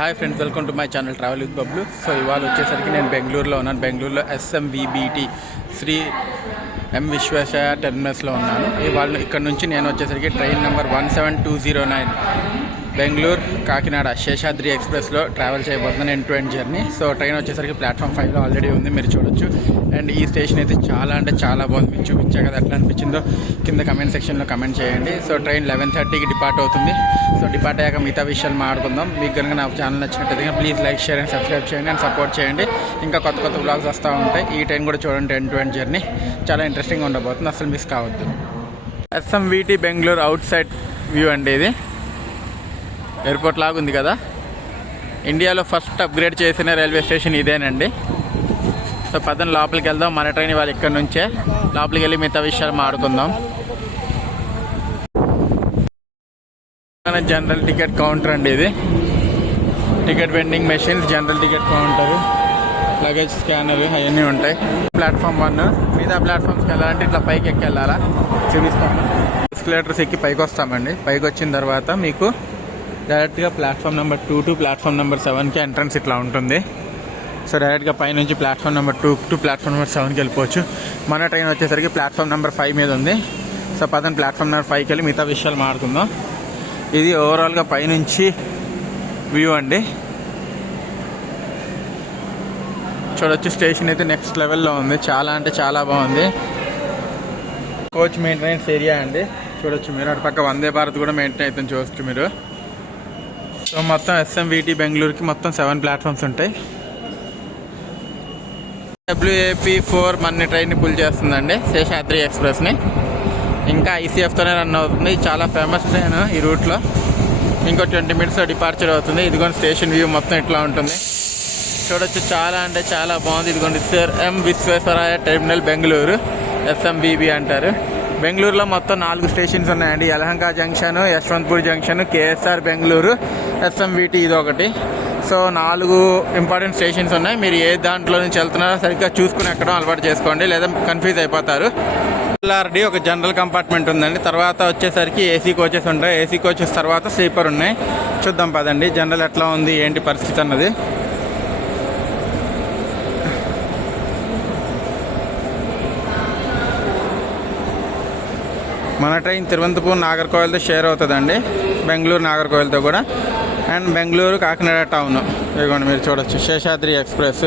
Hi friends, welcome to my channel travel with Bablu. సో ఇవాళ వచ్చేసరికి నేను బెంగళూరులో ఉన్నాను. బెంగళూరులో SMVBT శ్రీ ఎం విశ్వేశ్వరయ్య టెర్మినల్స్లో ఉన్నాను. ఇవాళ ఇక్కడ నుంచి నేను వచ్చేసరికి ట్రైన్ నెంబర్ 17209 బెంగళూరు కాకినాడ శేషాద్రి ఎక్స్ప్రెస్లో ట్రావెల్ చేయబోతున్నాను. End to end journey. So train వచ్చేసరికి ప్లాట్ఫామ్ 5లో ఆల్రెడీ ఉంది, మీరు చూడొచ్చు. అండ్ ఈ స్టేషన్ అయితే చాలా అంటే చాలా బాగుంది. మీకు చూపించా కదా, ఎట్లా అనిపించిందో కింద కమెంట్ సెక్షన్లో కమెంట్ చేయండి. సో ట్రైన్ 11:30కి డిపార్ట్ అవుతుంది. సో డిపార్ట్ అయ్యాక మిగతా విషయాలు మాట్లాడుకుందాం. మీకు కనుక నా ఛానల్ నచ్చినట్టయితే please like, share and subscribe చేయండి అండ్ సపోర్ట్ చేయండి. ఇంకా కొత్త కొత్త వ్లాగ్స్ వస్తూ ఉంటాయి. ఈ ట్రైన్ కూడా చూడండి, ఎండ్ టు ఎండ్ జర్నీ చాలా ఇంట్రెస్టింగ్గా ఉండబోతుంది, అసలు మిస్ కావద్దు. SMVT బెంగళూరు అవుట్ సైడ్ వ్యూ అండి. ఇది ఎయిర్పోర్ట్ లాగా ఉంది కదా. ఇండియాలో ఫస్ట్ అప్గ్రేడ్ చేసిన రైల్వే స్టేషన్ ఇదేనండి. సో పదం లోపలికి వెళ్దాం. మన ట్రైన్ వాళ్ళు ఇక్కడ నుంచే లోపలికి వెళ్ళి మిగతా విషయాలు మాట్లాడుకుందాం. జనరల్ టికెట్ కౌంటర్ అండి ఇది. Ticket vending machines, general ticket counter, luggage scanner అవన్నీ ఉంటాయి. ప్లాట్ఫామ్ 1. మిగతా ప్లాట్ఫామ్స్కి వెళ్ళాలంటే ఇట్లా పైకి ఎక్కి వెళ్ళాలా, చూపిస్తాము. ఎస్కలేటర్స్ ఎక్కి పైకి వస్తామండి. పైకి వచ్చిన తర్వాత మీకు డైరెక్ట్గా platform number 2 to platform number 7కి ఎంట్రన్స్ ఇట్లా ఉంటుంది. సో డైరెక్ట్గా పైనుంచి platform number 2 to platform number 7కి వెళ్ళిపోవచ్చు. మన ట్రైన్ వచ్చేసరికి ప్లాట్ఫామ్ నెంబర్ 5 మీద ఉంది. సో పదం ప్లాట్ఫామ్ నెంబర్ 5కి వెళ్ళి మిగతా విషయాలు మాట్లాడుకుందాం. ఇది ఓవరాల్గా పైనుంచి వ్యూ అండి. చూడొచ్చు, స్టేషన్ అయితే నెక్స్ట్ లెవెల్లో ఉంది. చాలా అంటే చాలా బాగుంది. కోచ్ మెయింటెనెన్స్ ఏరియా అండి. చూడొచ్చు మీరు, అటు పక్క వందే భారత్ కూడా మెయింటైన్ అవుతుంది, చూడొచ్చు మీరు. సో మొత్తం SMVT బెంగళూరుకి మొత్తం 7 ప్లాట్ఫామ్స్ ఉంటాయి. WAP4 మన ట్రైన్ని పుల్ చేస్తుందండి, శేషాద్రి ఎక్స్ప్రెస్ని. ఇంకా ICFతోనే రన్ అవుతుంది. చాలా ఫేమస్ ట్రైన్ ఈ రూట్లో. ఇంకో 20 మినిట్స్లో డిపార్చర్ అవుతుంది. ఇదిగోండి స్టేషన్ వ్యూ మొత్తం ఇట్లా ఉంటుంది. చూడొచ్చు, చాలా అంటే చాలా బాగుంది. ఇదిగోండి sir M Visvesvaraya terminal Bengaluru, SMVB అంటారు. బెంగళూరులో మొత్తం 4 స్టేషన్స్ ఉన్నాయండి. Yelahanka junction, Yesvantpur junction, KSR Bengaluru, SMVT ఇదొకటి. సో 4 ఇంపార్టెంట్ స్టేషన్స్ ఉన్నాయి. మీరు ఏ దాంట్లో నుంచి వెళ్తున్నారో సరిగ్గా చూసుకుని ఎక్కడం అలవాటు చేసుకోండి, లేదా కన్ఫ్యూజ్ అయిపోతారు. LRD ఒక జనరల్ కంపార్ట్మెంట్ ఉందండి. తర్వాత వచ్చేసరికి AC కోచెస్ ఉంటాయి. AC కోచెస్ తర్వాత స్లీపర్ ఉన్నాయి. చూద్దాం పదండి జనరల్ ఎట్లా ఉంది, ఏంటి పరిస్థితి అన్నది. మన ట్రైన్ తిరువనంతపురం నాగర్కోయిల్తో షేర్ అవుతుందండి, బెంగళూరు నాగర్కోయిల్తో కూడా. అండ్ బెంగళూరు కాకినాడ టౌన్ ఇదిగోండి మీరు చూడొచ్చు, శేషాద్రి ఎక్స్ప్రెస్.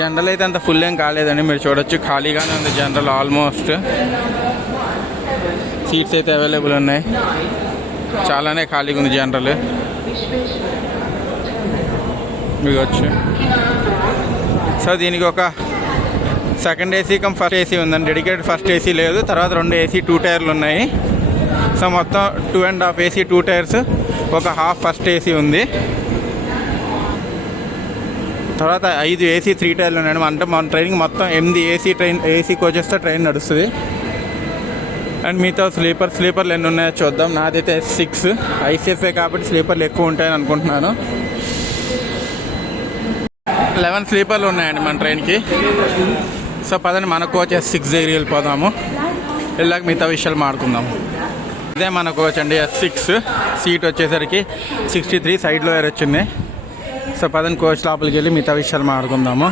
జనరల్ అయితే అంత ఫుల్ ఏం కాలేదండి, మీరు చూడొచ్చు. ఖాళీగానే ఉంది జనరల్ ఆల్మోస్ట్. సీట్స్ అయితే అవైలబుల్ ఉన్నాయి, చాలానే ఖాళీగా ఉంది జనరల్. ఇవ్వచ్చు. సో దీనికి ఒక second AC come first AC ఉందండి. డెడికేటెడ్ ఫస్ట్ AC లేదు. తర్వాత 2 AC 2 టైర్లు ఉన్నాయి. సో మొత్తం 2.5 AC 2 టైర్స్, ఒక హాఫ్ ఫస్ట్ AC ఉంది. తర్వాత 5 AC 3 టైర్లు ఉన్నాయి. అంటే మన ట్రైన్కి మొత్తం 8 AC కోచెస్తో ట్రైన్ నడుస్తుంది. అండ్ మీతో స్లీపర్లు ఎన్ని ఉన్నాయో చూద్దాం. నాదైతే S6 ICFA కాబట్టి స్లీపర్లు ఎక్కువ ఉంటాయని అనుకుంటున్నాను. 11 స్లీపర్లు ఉన్నాయండి మన ట్రైన్కి. సో పదండి మన కోచ్ S6 దగ్గరికి వెళ్ళిపోదాము. వెళ్ళాక మిగతా విషయాలు మాట్లాడుకుందాము. ఇదే మన కోచ్ అండి, S6. సీట్ వచ్చేసరికి 63, సైడ్లో ఎయిర్ వచ్చింది. సో పదండి కోచ్ లోపలికి వెళ్ళి మిగతా విషయాలు మాట్లాడుకుందాము.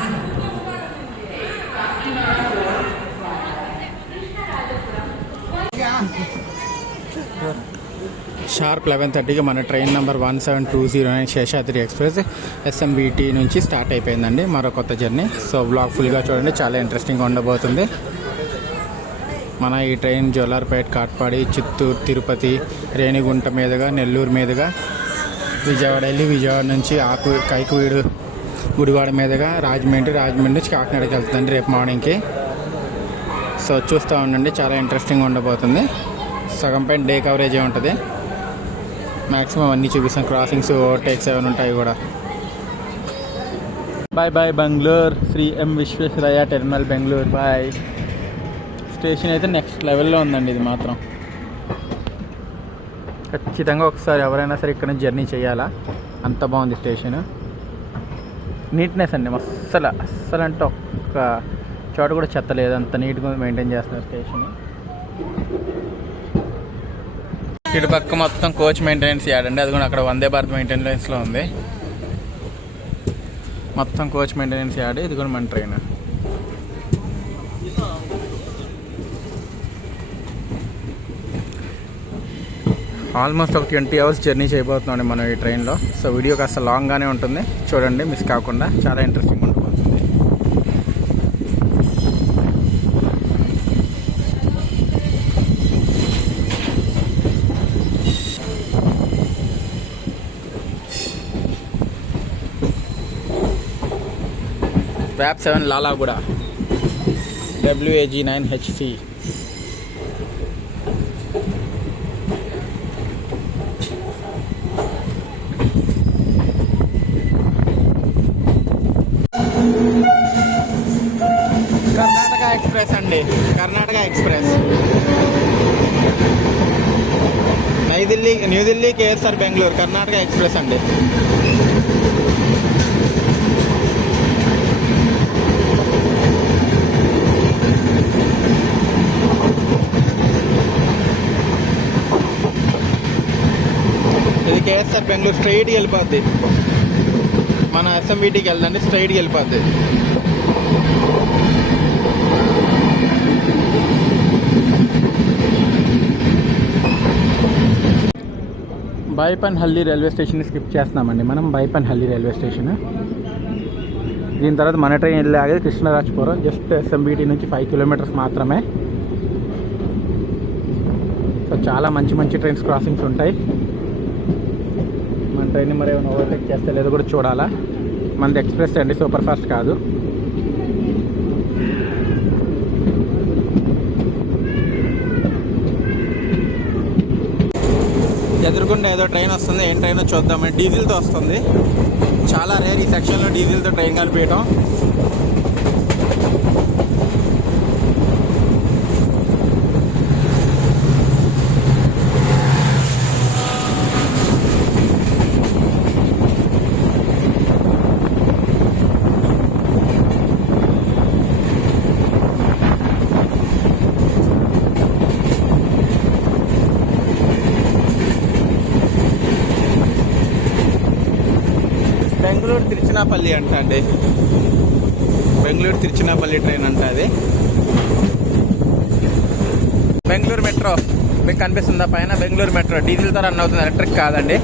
షార్ప్ 11:30కి మన train number 17209 Seshadri express SMVT నుంచి స్టార్ట్ అయిపోయిందండి, మరో కొత్త జర్నీ. సో బ్లాగ్ ఫుల్గా చూడండి, చాలా ఇంట్రెస్టింగ్గా ఉండబోతుంది. మన ఈ ట్రైన్ జోలార్పేట్, కాట్పాడి, చిత్తూరు, తిరుపతి, రేణిగుంట మీదుగా నెల్లూరు మీదుగా విజయవాడ వెళ్ళి, విజయవాడ నుంచి కైకువీడు, గుడివాడ మీదుగా రాజమండ్రి నుంచి కాకినాడకి వెళ్తుందండి రేపు మార్నింగ్కి. సో చూస్తూ ఉండండి, చాలా ఇంట్రెస్టింగ్గా ఉండబోతుంది. సగం పైన డే కవరేజ్ ఉంటుంది. మ్యాక్సిమం అన్నీ చూపిస్తాం, క్రాసింగ్స్, ఓవర్టేక్స్ ఏమైనా ఉంటాయి కూడా. Bye Bengaluru, Sri M Visvesvaraya terminal Bengaluru. Bye. Station అయితే నెక్స్ట్ లెవెల్లో ఉందండి. ఇది మాత్రం ఖచ్చితంగా ఒకసారి ఎవరైనా సరే ఇక్కడ నుంచి జర్నీ చేయాలా, అంత బాగుంది స్టేషన్. నీట్నెస్ అండి, అస్సలు అంటే ఒక్క చోట కూడా చెత్త లేదు, అంత నీట్గా మెయింటైన్ చేస్తున్నారు స్టేషన్. ఇటు పక్క మొత్తం కోచ్ మెయింటెనెన్స్ యార్డ్ అండి. అది కూడా అక్కడ వందే భారత్ మెయింటెనెన్స్లో ఉంది. మొత్తం కోచ్ మెయింటెనెన్స్ యార్డ్. ఇది కూడా మన ట్రైన్. ఆల్మోస్ట్ ఒక 20 అవర్స్ జర్నీ చేయబోతున్నాం మనం ఈ ట్రైన్లో. సో వీడియో కాస్త లాంగ్గానే ఉంటుంది, చూడండి మిస్ కాకుండా. చాలా ఇంట్రెస్టింగ్ ఉంటుంది. RAP 7 లాలాగూడ WAG9HC. కర్ణాటక ఎక్స్ప్రెస్ అండి, కర్ణాటక ఎక్స్ప్రెస్. న్యూ ఢిల్లీ KSR బెంగళూరు కర్ణాటక ఎక్స్ప్రెస్ అండి. ఇది KSR బెంగళూరు స్ట్రైట్కి వెళ్ళిపోద్ది. మన SMVTకి వెళ్ళండి, స్ట్రైట్కి వెళ్ళిపోద్ది. బైపన్హల్లి రైల్వే స్టేషన్ని స్కిప్ చేస్తున్నామండి మనం. బైపన్హల్లి రైల్వే స్టేషన్. దీని తర్వాత మన ట్రైన్ వెళ్ళి ఆగేది కృష్ణరాజపురం. జస్ట్ SMVT నుంచి 5 కిలోమీటర్స్ మాత్రమే. సో చాలా మంచి మంచి ట్రైన్స్ క్రాసింగ్స్ ఉంటాయి. మన ట్రైన్ మరి ఏమైనా ఓవర్టేక్ చేస్తే లేదో కూడా చూడాలా. మనది ఎక్స్ప్రెస్ అండి, సూపర్ ఫాస్ట్ కాదు. ఎదురుకుండా ఏదో ట్రైన్ వస్తుంది. ఏం ట్రైన్ చూద్దామని. డీజిల్తో వస్తుంది. చాలా రేర్ ఈ సెక్షన్లో డీజిల్తో ట్రైన్ కలిపేయటం. బెంగళూరు తిరుచినాపల్లి అంట అండి. బెంగళూరు తిరుచినాపల్లి ట్రైన్ అంట అది. బెంగళూరు మెట్రో మీకు కనిపిస్తుందా పైన? బెంగళూరు మెట్రో డీజిల్తో రన్ అవుతుంది, ఎలక్ట్రిక్ కాదండి.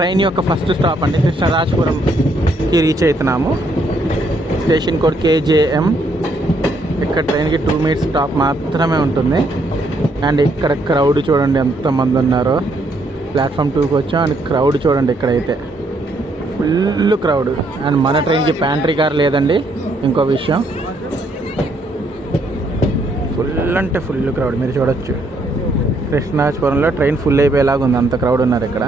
ట్రైన్ యొక్క ఫస్ట్ స్టాప్ అండి కృష్ణరాజపురంకి రీచ్ అవుతున్నాము. Station code KJM. ఇక్కడ ట్రైన్కి 2 మినిట్స్ స్టాప్ మాత్రమే ఉంటుంది. అండ్ ఇక్కడ క్రౌడ్ చూడండి ఎంతమంది ఉన్నారో. ప్లాట్ఫామ్ 2కి వచ్చాం. అండ్ క్రౌడ్ చూడండి ఇక్కడైతే ఫుల్ క్రౌడ్. అండ్ మన ట్రైన్కి ప్యాంట్రీ కార్ లేదండి. ఇంకో విషయం, ఫుల్ అంటే ఫుల్ క్రౌడ్ మీరు చూడొచ్చు. కృష్ణరాజపురంలో ట్రైన్ ఫుల్ అయిపోయేలాగా ఉంది, అంత క్రౌడ్ ఉన్నారు ఇక్కడ.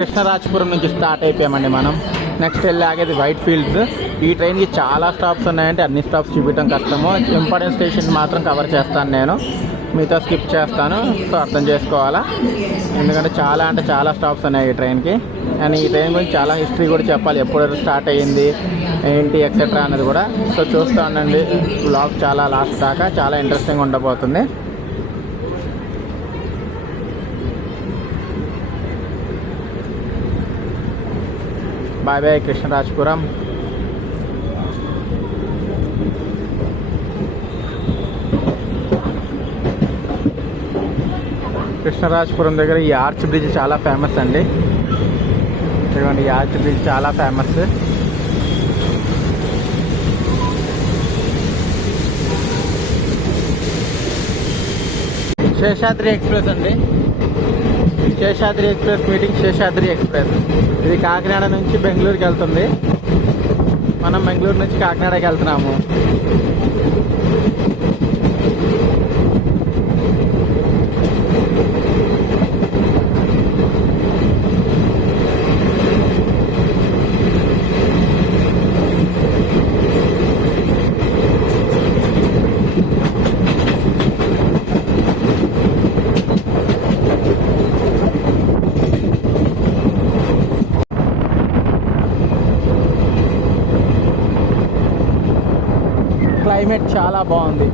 కృష్ణరాజపురం నుంచి స్టార్ట్ అయిపోయామండి మనం. నెక్స్ట్ వెళ్ళి ఆగేది వైట్ ఫీల్డ్స్. ఈ ట్రైన్కి చాలా స్టాప్స్ ఉన్నాయంటే అన్ని స్టాప్స్ చూపించడం కష్టము. ఇంపార్టెంట్ స్టేషన్ మాత్రం కవర్ చేస్తాను నేను, మీతో స్కిప్ చేస్తాను. సో అర్థం చేసుకోవాలా, ఎందుకంటే చాలా అంటే చాలా స్టాప్స్ ఉన్నాయి ఈ ట్రైన్కి. అండ్ ఈ ట్రైన్ గురించి చాలా హిస్టరీ కూడా చెప్పాలి, ఎప్పుడు స్టార్ట్ అయ్యింది ఏంటి ఎక్సెట్రా అన్నది కూడా. సో చూస్తూ ఉండండి బ్లాగ్ చాలా లాస్ట్ దాకా, చాలా ఇంట్రెస్టింగ్ ఉండబోతుంది. Bye bye Krishnarajapuram. కృష్ణరాజపురం దగ్గర ఈ ఆర్చ్ బ్రిడ్జ్ చాలా ఫేమస్ అండి. ఇదిగోండి ఈ ఆర్చ్ బ్రిడ్జ్ చాలా ఫేమస్. శేషాద్రి ఎక్స్ప్రెస్ అండి. శేషాద్రి ఎక్స్ప్రెస్ మీటింగ్ శేషాద్రి ఎక్స్ప్రెస్. ఇది కాకినాడ నుంచి బెంగళూరుకి వెళ్తుంది. మనం బెంగళూరు నుంచి కాకినాడకి వెళ్తున్నాము. క్లైమేట్ చాలా బాగుంది.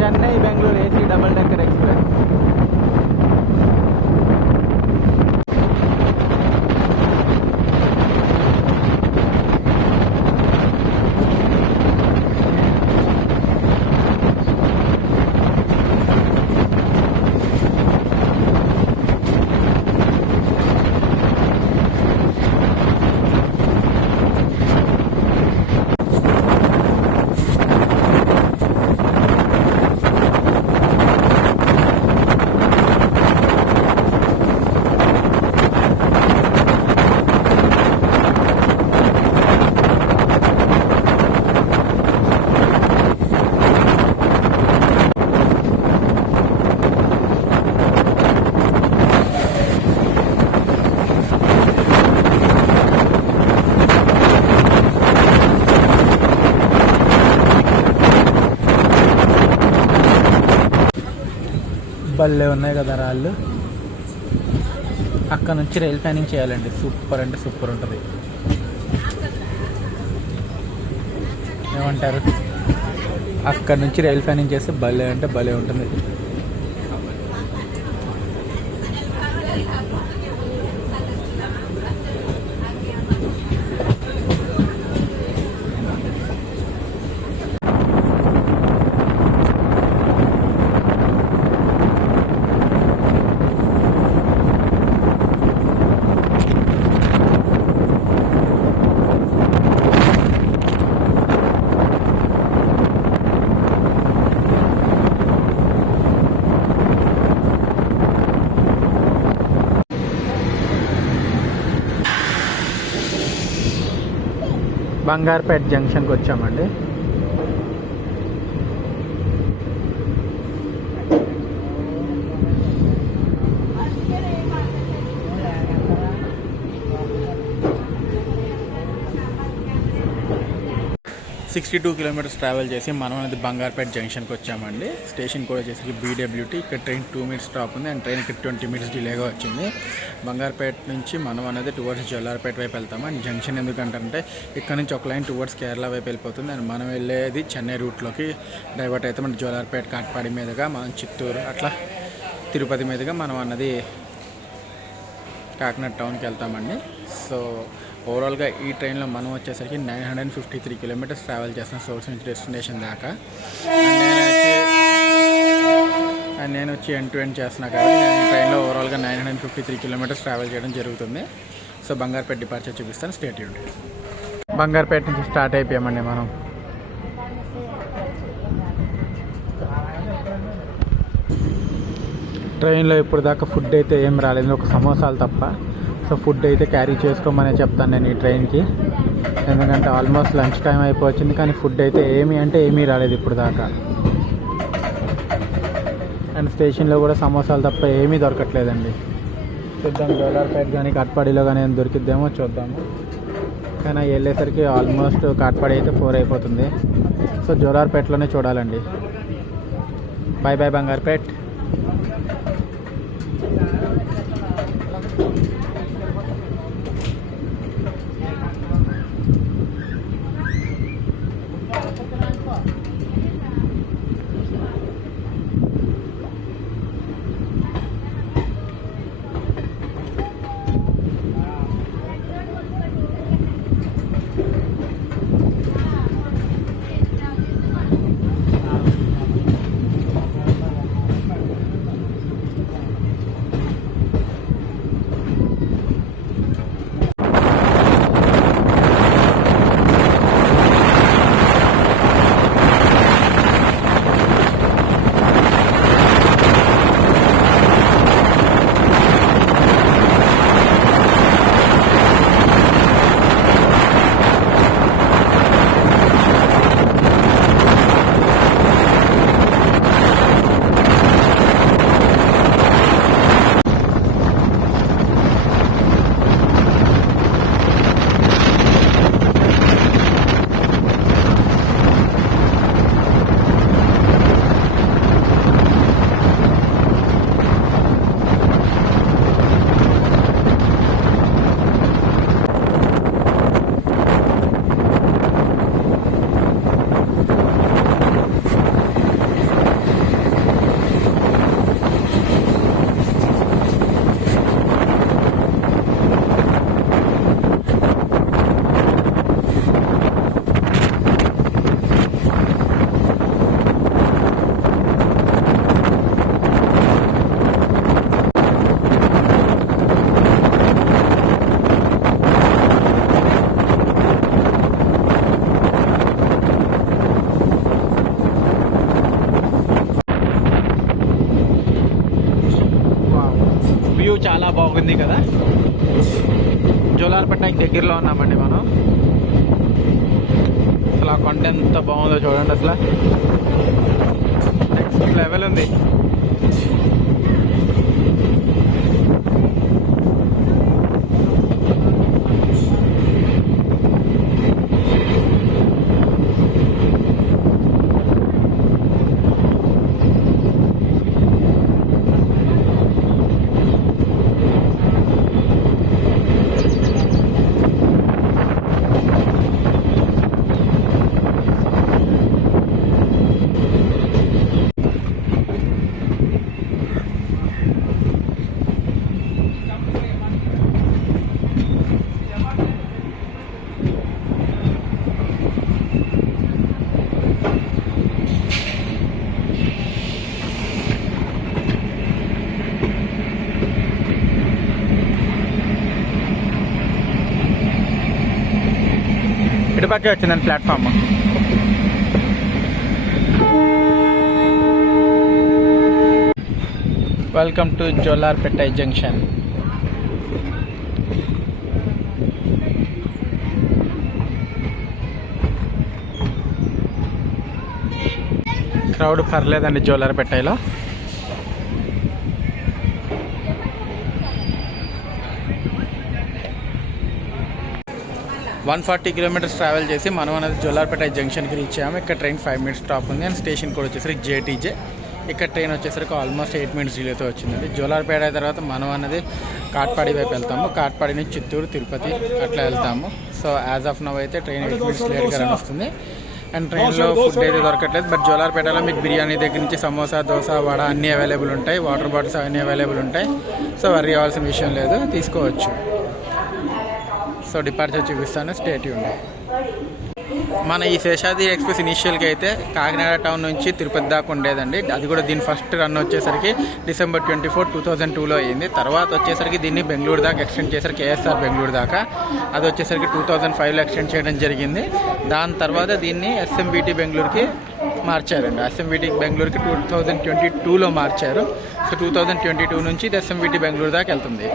చెన్నై Bengaluru AC double decker express. భలే ఉన్నాయి కదా రాళ్ళు. అక్కడ నుంచి రైల్ ఫ్యానింగ్ చేయాలండి. సూపర్ అంటే సూపర్ ఉంటుంది. ఏమంటారు? అక్కడ నుంచి రైల్ ఫ్యానింగ్ చేస్తే భలే అంటే భలే ఉంటుంది. బంగార్పేట జంక్షన్కి వచ్చామండి. సిక్స్టీ 62 కిలోమీటర్స్ ట్రావెల్ చేసి మనం అనేది బంగార్పేట జంక్షన్కి వచ్చామండి. స్టేషన్ కూడా వచ్చేసి BWT. ఇక్కడ ట్రైన్ 2 minutes స్టాప్ ఉంది అండ్ ట్రైన్ ఇక్కడ 20 minutes డిలేగా వచ్చింది. బంగార్పేట నుంచి మనం అనేది టువర్డ్స్ జొల్లార్పేట వైపు వెళ్తాము. అండ్ జంక్షన్ ఎందుకంటే ఇక్కడ నుంచి ఒక లైన్ టువర్డ్స్ కేరళ వైపు వెళ్ళిపోతుంది. అండ్ మనం వెళ్ళేది చెన్నై రూట్లోకి డైవర్ట్ అయితే మన జొల్లార్పేట కాట్పాడి మీదుగా మనం చిత్తూరు అట్లా తిరుపతి మీదుగా మనం అన్నది కాకినాడ టౌన్కి వెళ్తామండి. సో ఓవరాల్గా ఈ ట్రైన్లో మనం వచ్చేసరికి 953 కిలోమీటర్స్ ట్రావెల్ చేస్తాం సోర్స్ నుంచి డెస్టినేషన్ దాకా. అండ్ నేను వచ్చి ఎండ్ టు ఎండ్ చేస్తున్నా కాబట్టి నేను ఈ ట్రైన్లో ఓవరాల్గా 953 కిలోమీటర్స్ ట్రావెల్ చేయడం జరుగుతుంది. సో బంగార్పేట డిపార్చర్ చూపిస్తాను. Stay tuned. బంగార్పేట నుంచి స్టార్ట్ అయిపోయామండి మనం. ట్రైన్లో ఇప్పుడు దాకా ఫుడ్ అయితే ఏం రాలేదు, ఒక సమోసాలు తప్ప. సో ఫుడ్ అయితే క్యారీ చేసుకోమనే చెప్తాను నేను ఈ ట్రైన్కి, ఎందుకంటే ఆల్మోస్ట్ లంచ్ టైం అయిపోయింది కానీ ఫుడ్ అయితే ఏమీ రాలేదు ఇప్పుడు దాకా. అండ్ స్టేషన్లో కూడా సమోసాలు తప్ప ఏమీ దొరకట్లేదండి. చూద్దాం జోలార్పేట కానీ కాట్పాడిలో కానీ ఏం దొరికిద్దేమో చూద్దాము. కానీ వెళ్ళేసరికి ఆల్మోస్ట్ కాట్పాడి అయితే 4 అయిపోతుంది. సో జోలార్పేటలోనే చూడాలండి. Bye bye Bangarpet. వ్యూ చాలా బాగుంది కదా. జోలార్పేటకి దగ్గరలో ఉన్నామండి మనం. అసలు ఆ కొండ ఎంత బాగుందో చూడండి. అసలు నెక్స్ట్ లెవెల్ ఉంది. ఇటు పక్కే వచ్చిందండి platform. Welcome to Jolarpet junction. Crowd పర్లేదండి జోలార్పేటలో. 140 కిలోమీటర్స్ ట్రావెల్ చేసి మనం అనేది జోలార్పేట జంక్షన్కి రీచ్ అయ్యాము. ఇక్కడ ట్రైన్ 5 మినిట్స్ స్టాప్ ఉంది. అండ్ స్టేషన్ కూడా వచ్చేసరికి జేటీజే. ఇక్కడ ట్రైన్ వచ్చేసరికి ఆల్మోస్ట్ 8 మినిట్స్ డిలేతో వచ్చిందండి. జోలార్పేట తర్వాత మనం అనేది కాట్పాడి వైపు వెళ్తాము. కాట్పాడి నుంచి చిత్తూరు, తిరుపతి అట్లా వెళ్తాము. సో యాజ్ ఆఫ్ నవ్ అయితే ట్రైన్ 8 మినిట్స్ లేట్గా రన్ వస్తుంది. అండ్ ట్రైన్లో ఫుడ్ అయితే దొరకట్లేదు. బట్ జోలార్పేటలో మీకు బిర్యానీ దగ్గర నుంచి సమోసా, దోశ, వడ అన్నీ అవైలబుల్ ఉంటాయి. వాటర్ బాటిల్స్ అన్నీ అవైలబుల్ ఉంటాయి. సో వర్రీ అవ్వాల్సిన విషయం లేదు, తీసుకోవచ్చు. సో డిపార్చర్ చూపిస్తాను, స్టే ట్యూన్డ్. మన ఈ శేషాద్రి ఎక్స్ప్రెస్ ఇనిషియల్గా అయితే కాకినాడ టౌన్ నుంచి తిరుపతి దాకా ఉండేదండి. అది కూడా దీని ఫస్ట్ రన్ వచ్చేసరికి December 24, 2002లో అయ్యింది. తర్వాత వచ్చేసరికి దీన్ని బెంగళూరు దాకా ఎక్స్టెండ్ చేశారు, కేఎస్ఆర్ బెంగళూరు దాకా. అది వచ్చేసరికి 2005లో ఎక్స్టెండ్ చేయడం జరిగింది. దాని తర్వాత దీన్ని SMBT బెంగళూరుకి మార్చారండి. SMBT బెంగళూరుకి 2022లో మార్చారు. సో 2022 నుంచి ఇది SMBT బెంగళూరు దాకా వెళ్తుంది.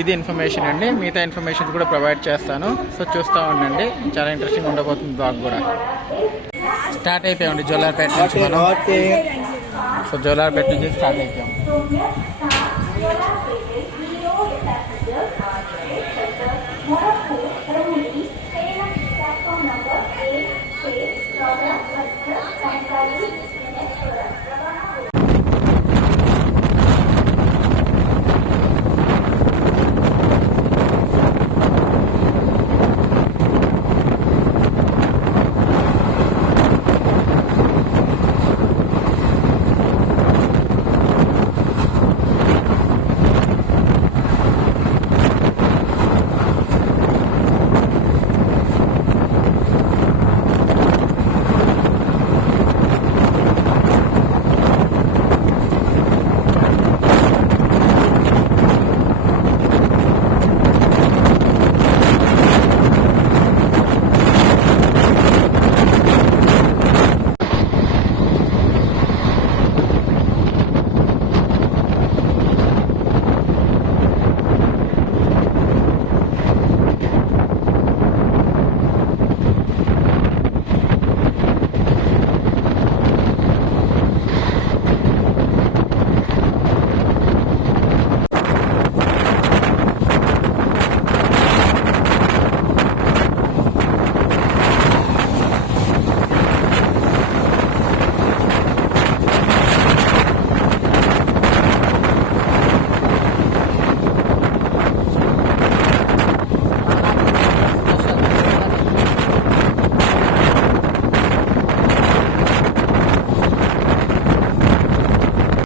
ఇది ఇన్ఫర్మేషన్ అండి. మిగతా ఇన్ఫర్మేషన్ కూడా ప్రొవైడ్ చేస్తాను. సో చూస్తూ ఉండండి, చాలా ఇంట్రెస్టింగ్ ఉండబోతుంది బ్లాగ్ కూడా. స్టార్ట్ అయిపోయామండి జోలార్పేట నుంచి మనం. సో జోలార్పేట నుంచి స్టార్ట్ అయిపోయాం.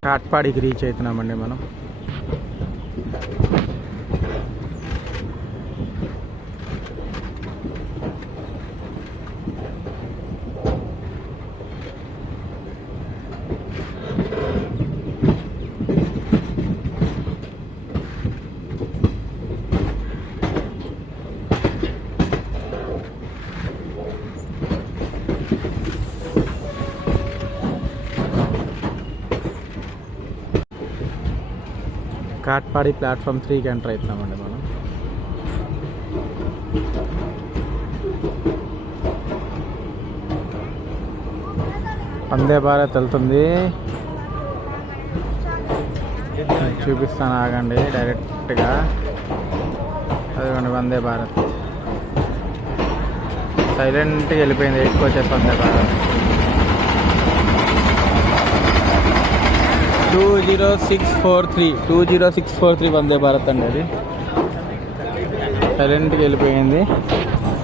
కాట్పాడికి రీచ్ అవుతున్నామండి మనం. కాట్పాడి ప్లాట్ఫామ్ 3కి ఎంటర్ అవుతున్నామండి మనం. వందే భారత్ వెళ్తుంది, చూపిస్తాను ఆగండి. డైరెక్ట్గా అదిగోండి వందే భారత్ సైలెంట్గా వెళ్ళిపోయింది. 8కి వచ్చేసి వందే భారత్ 20643 వందే భారత్ అండి. అది సైలెంట్గా వెళ్ళిపోయింది.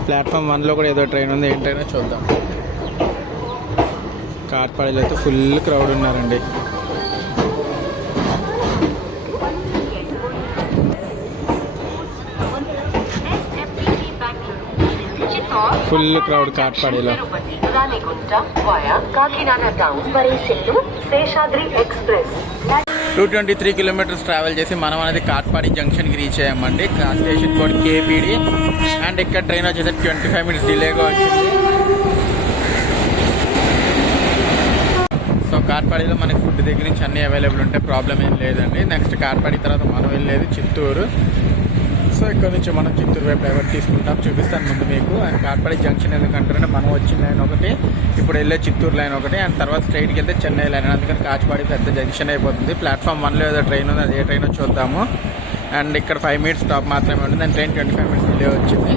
ప్లాట్ఫామ్ 1లో కూడా ఏదో ట్రైన్ ఉంది, ఏంటైనా చూద్దాం. కాట్పాడిలో అయితే ఫుల్ క్రౌడ్ ఉన్నారండి. ఫుల్ క్రౌడ్ కాట్పాడిలో. 223 కిలోమీటర్స్ ట్రావెల్ చేసి మనం అనేది కాట్పాడి జంక్షన్కి రీచ్ అయ్యామండి. Station code KPD. అండ్ ఇక్కడ ట్రైన్ వచ్చేసి 25 మినిట్స్ డిలేగా వచ్చింది. సో కాట్పాడిలో మనకి ఫుడ్ దగ్గర నుంచి అన్నీ అవైలబుల్ ఉంటాయి, ప్రాబ్లం ఏం లేదండి. నెక్స్ట్ కాట్పాడి తర్వాత మనం వెళ్ళేది చిత్తూరు. సో ఇక్కడ నుంచి మనం చిత్తూరు వైపు డైవర్ట్ తీసుకుంటాం, చూపిస్తాను ముందు మీకు. అండ్ కాట్పాడి జంక్షన్ ఎందుకంటారంటే మనం వచ్చిన లైన్ ఒకటి, ఇప్పుడు వెళ్ళే చిత్తూరు లైన్ ఒకటి, అండ్ తర్వాత స్ట్రైట్కి వెళ్తే చెన్నై లైన్. అందుకని కాట్పాడి పెద్ద జంక్షన్ అయిపోతుంది. ప్లాట్ఫామ్ 1లో ఏదో ట్రైన్ ఉంది, అది ఏ ట్రైన్ చూద్దాము. అండ్ ఇక్కడ 5 మినిట్స్ స్టాప్ మాత్రమే ఉంటుంది, అండ్ ట్రైన్ 25 మినిట్స్ డిలే వచ్చింది.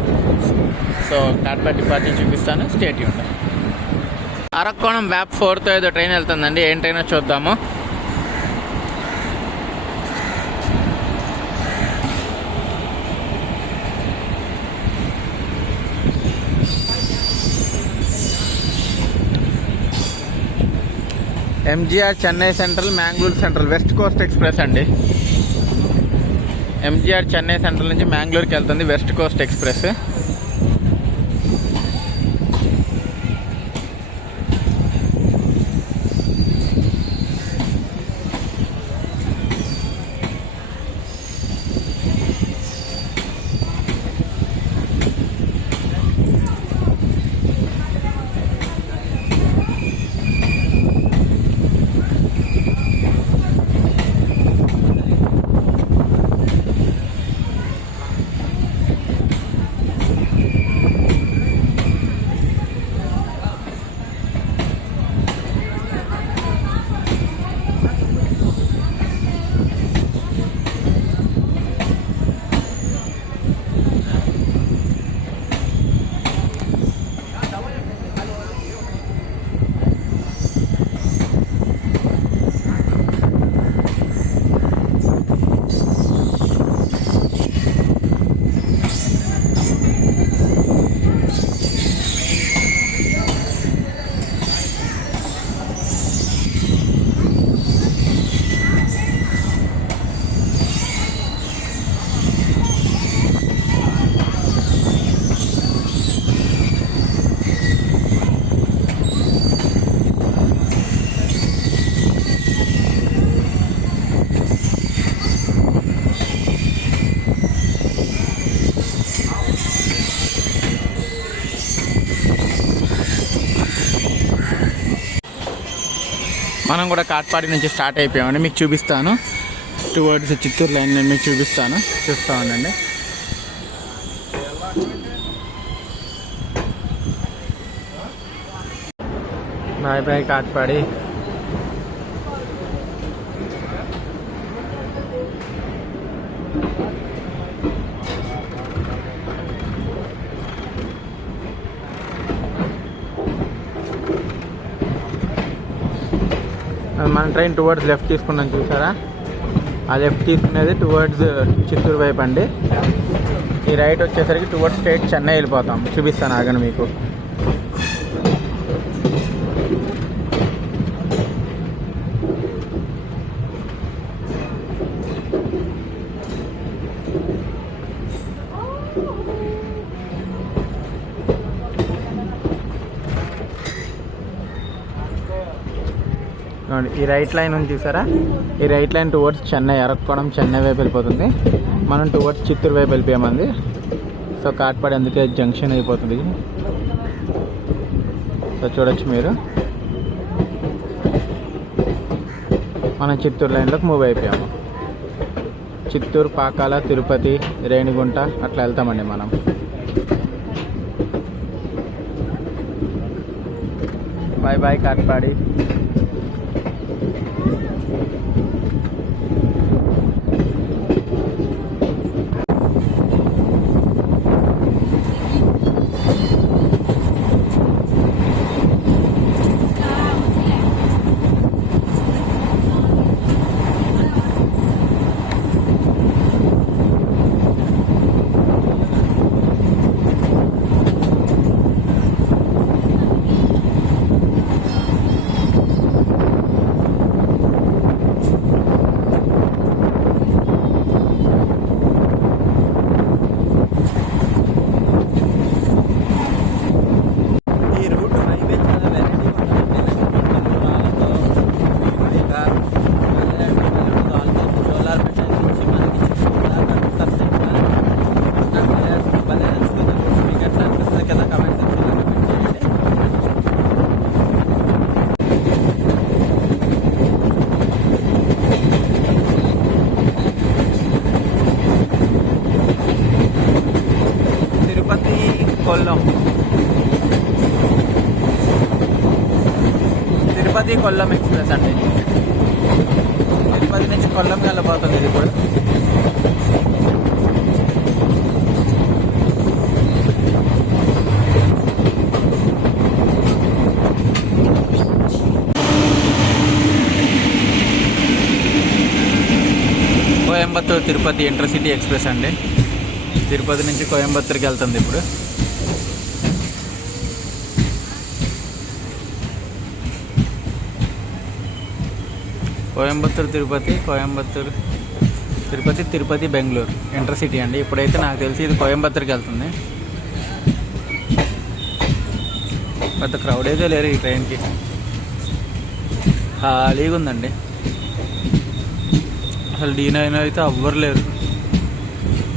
సో కాట్పాడి డిపార్చర్ చూపిస్తాను, స్టేట్ ఉంటాం. అరక్కోణం వ్యాప్ 4తో ఏదో ట్రైన్ వెళ్తుందండి, ఏం ట్రైన్ చూద్దాము. MGR చెన్నై సెంట్రల్, Mangalore central, west Coast express అండి. MGR చెన్నై సెంట్రల్ నుంచి మ్యాంగ్లూర్కి వెళ్తుంది, వెస్ట్ కోస్ట్ ఎక్స్ప్రెస్. మనం కూడా కాట్పాడి నుంచి స్టార్ట్ అయిపోయామండి, మీకు చూపిస్తాను. టువర్డ్స్ చిత్తూరు లైన్ నేను మీకు చూపిస్తాను, చూస్తూ ఉండండి. Bye bye Katpadi. మన ట్రైన్ టువర్డ్స్ లెఫ్ట్ తీసుకున్నాను చూసారా, ఆ లెఫ్ట్ తీసుకునేది టువర్డ్స్ చిత్తూరు వైపు అండి. ఈ రైట్ వచ్చేసరికి టువర్డ్స్ స్ట్రైట్ చెన్నై వెళ్ళిపోతాం, చూపిస్తాను ఆగండి మీకు. ఈ రైట్ లైన్ ఉంది చూసారా, ఈ రైట్ లైన్ టువర్డ్స్ చెన్నై, అరక్కోణం చెన్నై వైపు వెళ్ళిపోతుంది. మనం టువర్డ్స్ చిత్తూరు వైపు వెళ్ళిపోయామండి. సో కాట్పాడి అందుకే జంక్షన్ అయిపోతుంది. సో చూడొచ్చు మీరు, మనం చిత్తూరు లైన్లోకి మూవ్ అయిపోయాము. చిత్తూరు, పాకాల, తిరుపతి, రేణిగుంట అట్లా వెళ్తామండి మనం. Bye bye Katpadi. Kollam, Tirupati Kollam express అండి. తిరుపతి నుంచి కొల్లం వెళ్ళబోతుంది ఇది ఇప్పుడు. కోయంబత్తూరు తిరుపతి ఇంటర్సిటీ ఎక్స్ప్రెస్ అండి. తిరుపతి నుంచి కోయంబత్తూరుకి వెళ్తుంది ఇప్పుడు. కోయంబత్తూరు తిరుపతి, కోయంబత్తూరు తిరుపతి, తిరుపతి బెంగళూరు ఇంటర్సిటీ అండి. ఇప్పుడైతే నాకు తెలిసి ఇది కోయంబత్తూరుకి వెళ్తుంది. పెద్ద క్రౌడ్ అయితే లేరు ఈ ట్రైన్కి, ఖాళీగా ఉందండి. అసలు D9 అయితే ఎవ్వరు లేరు,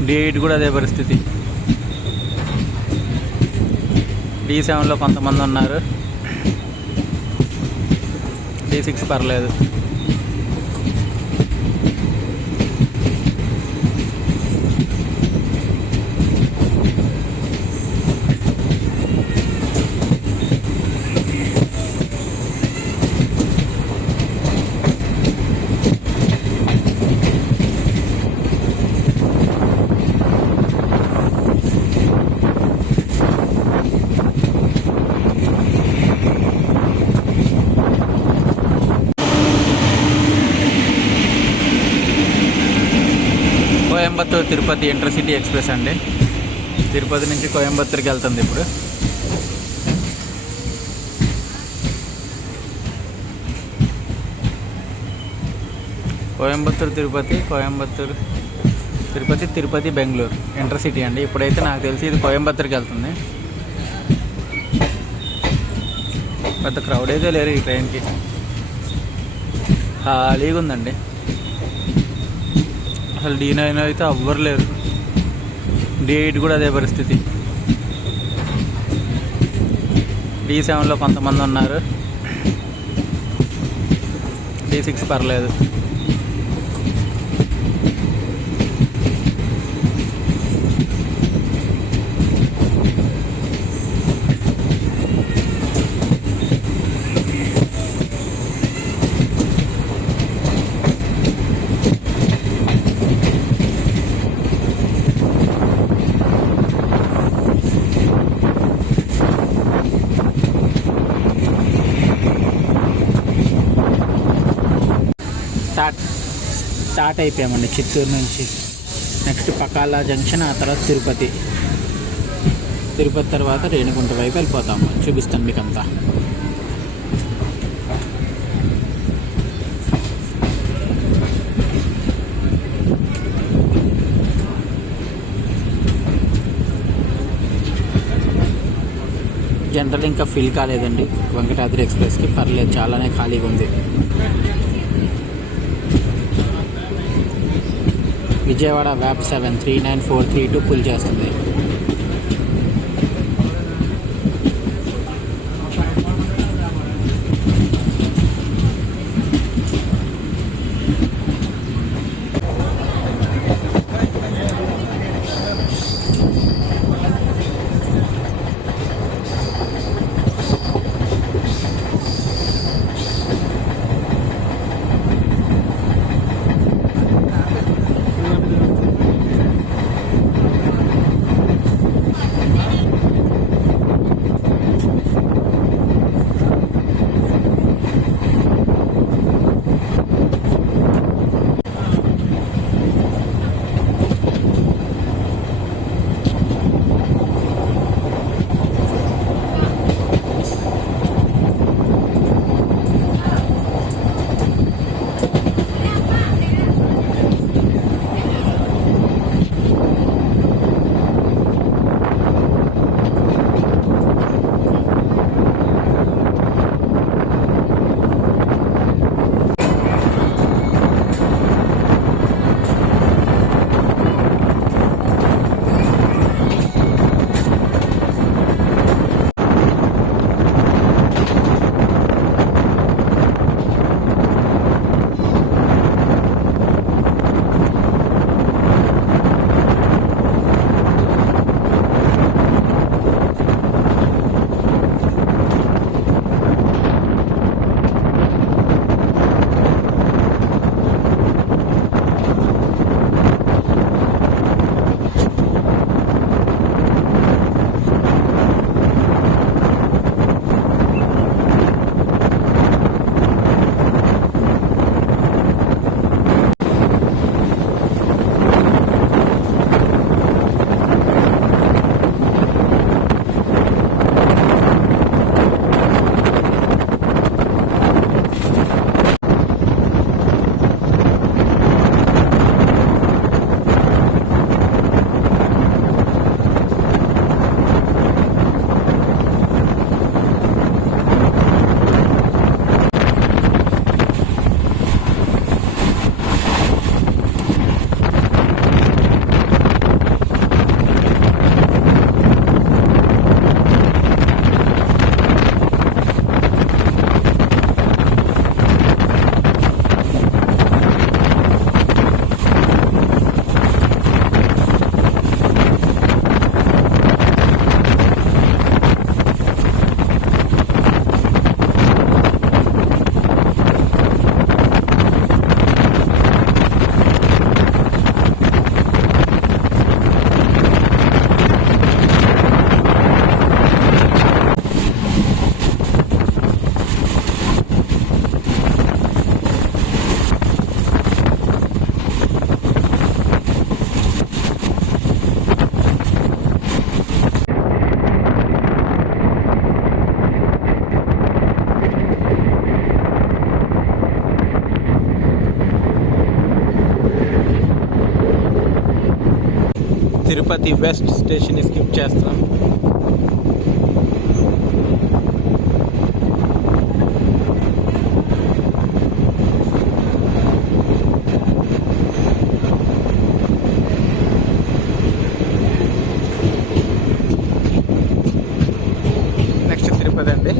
D8 కూడా అదే పరిస్థితి. D7లో కొంతమంది ఉన్నారు, D6 పర్లేదు. కోయంబత్తూరు తిరుపతి ఇంటర్సిటీ ఎక్స్ప్రెస్ అండి. తిరుపతి నుంచి కోయంబత్తూరుకి వెళ్తుంది ఇప్పుడు. కోయంబత్తూరు తిరుపతి, కోయంబత్తూరు తిరుపతి, తిరుపతి బెంగళూరు ఇంటర్సిటీ అండి. ఇప్పుడైతే నాకు తెలిసి ఇది కోయంబత్తూరుకి వెళ్తుంది. పెద్ద క్రౌడ్ అయితే లేరు ఈ ట్రైన్కి, ఖాళీగా ఉందండి. అసలు D9 అయితే ఎవ్వరు లేరు, D8 కూడా అదే పరిస్థితి. D7లో కొంతమంది ఉన్నారు, D6 పర్లేదు. స్టార్ట్ అయిపోయామండి చిత్తూరు నుంచి. నెక్స్ట్ పకాల జంక్షన్, ఆ తర్వాత తిరుపతి. తిరుపతి తర్వాత రేణిగుంట వైపు వెళ్ళిపోతాము. చూపిస్తాను మీకు అంతా. జనరల్ ఇంకా ఫిల్ కాలేదండి వెంకటాద్రి ఎక్స్ప్రెస్కి, పర్లేదు, చాలానే ఖాళీగా ఉంది. విజయవాడ వ్యాప్ 7 39432 పుల్ చేస్తుంది. తిరుపతి వెస్ట్ స్టేషన్ని స్కిప్ చేస్తాం. నెక్స్ట్ తిరుపతి అండి.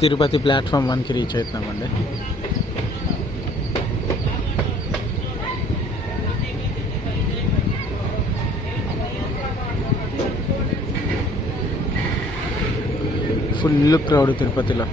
తిరుపతి ప్లాట్ఫామ్ 1కి రీచ్ అవుతున్నామండి. ఫుల్ క్రౌడ్ తిరుపతిలో.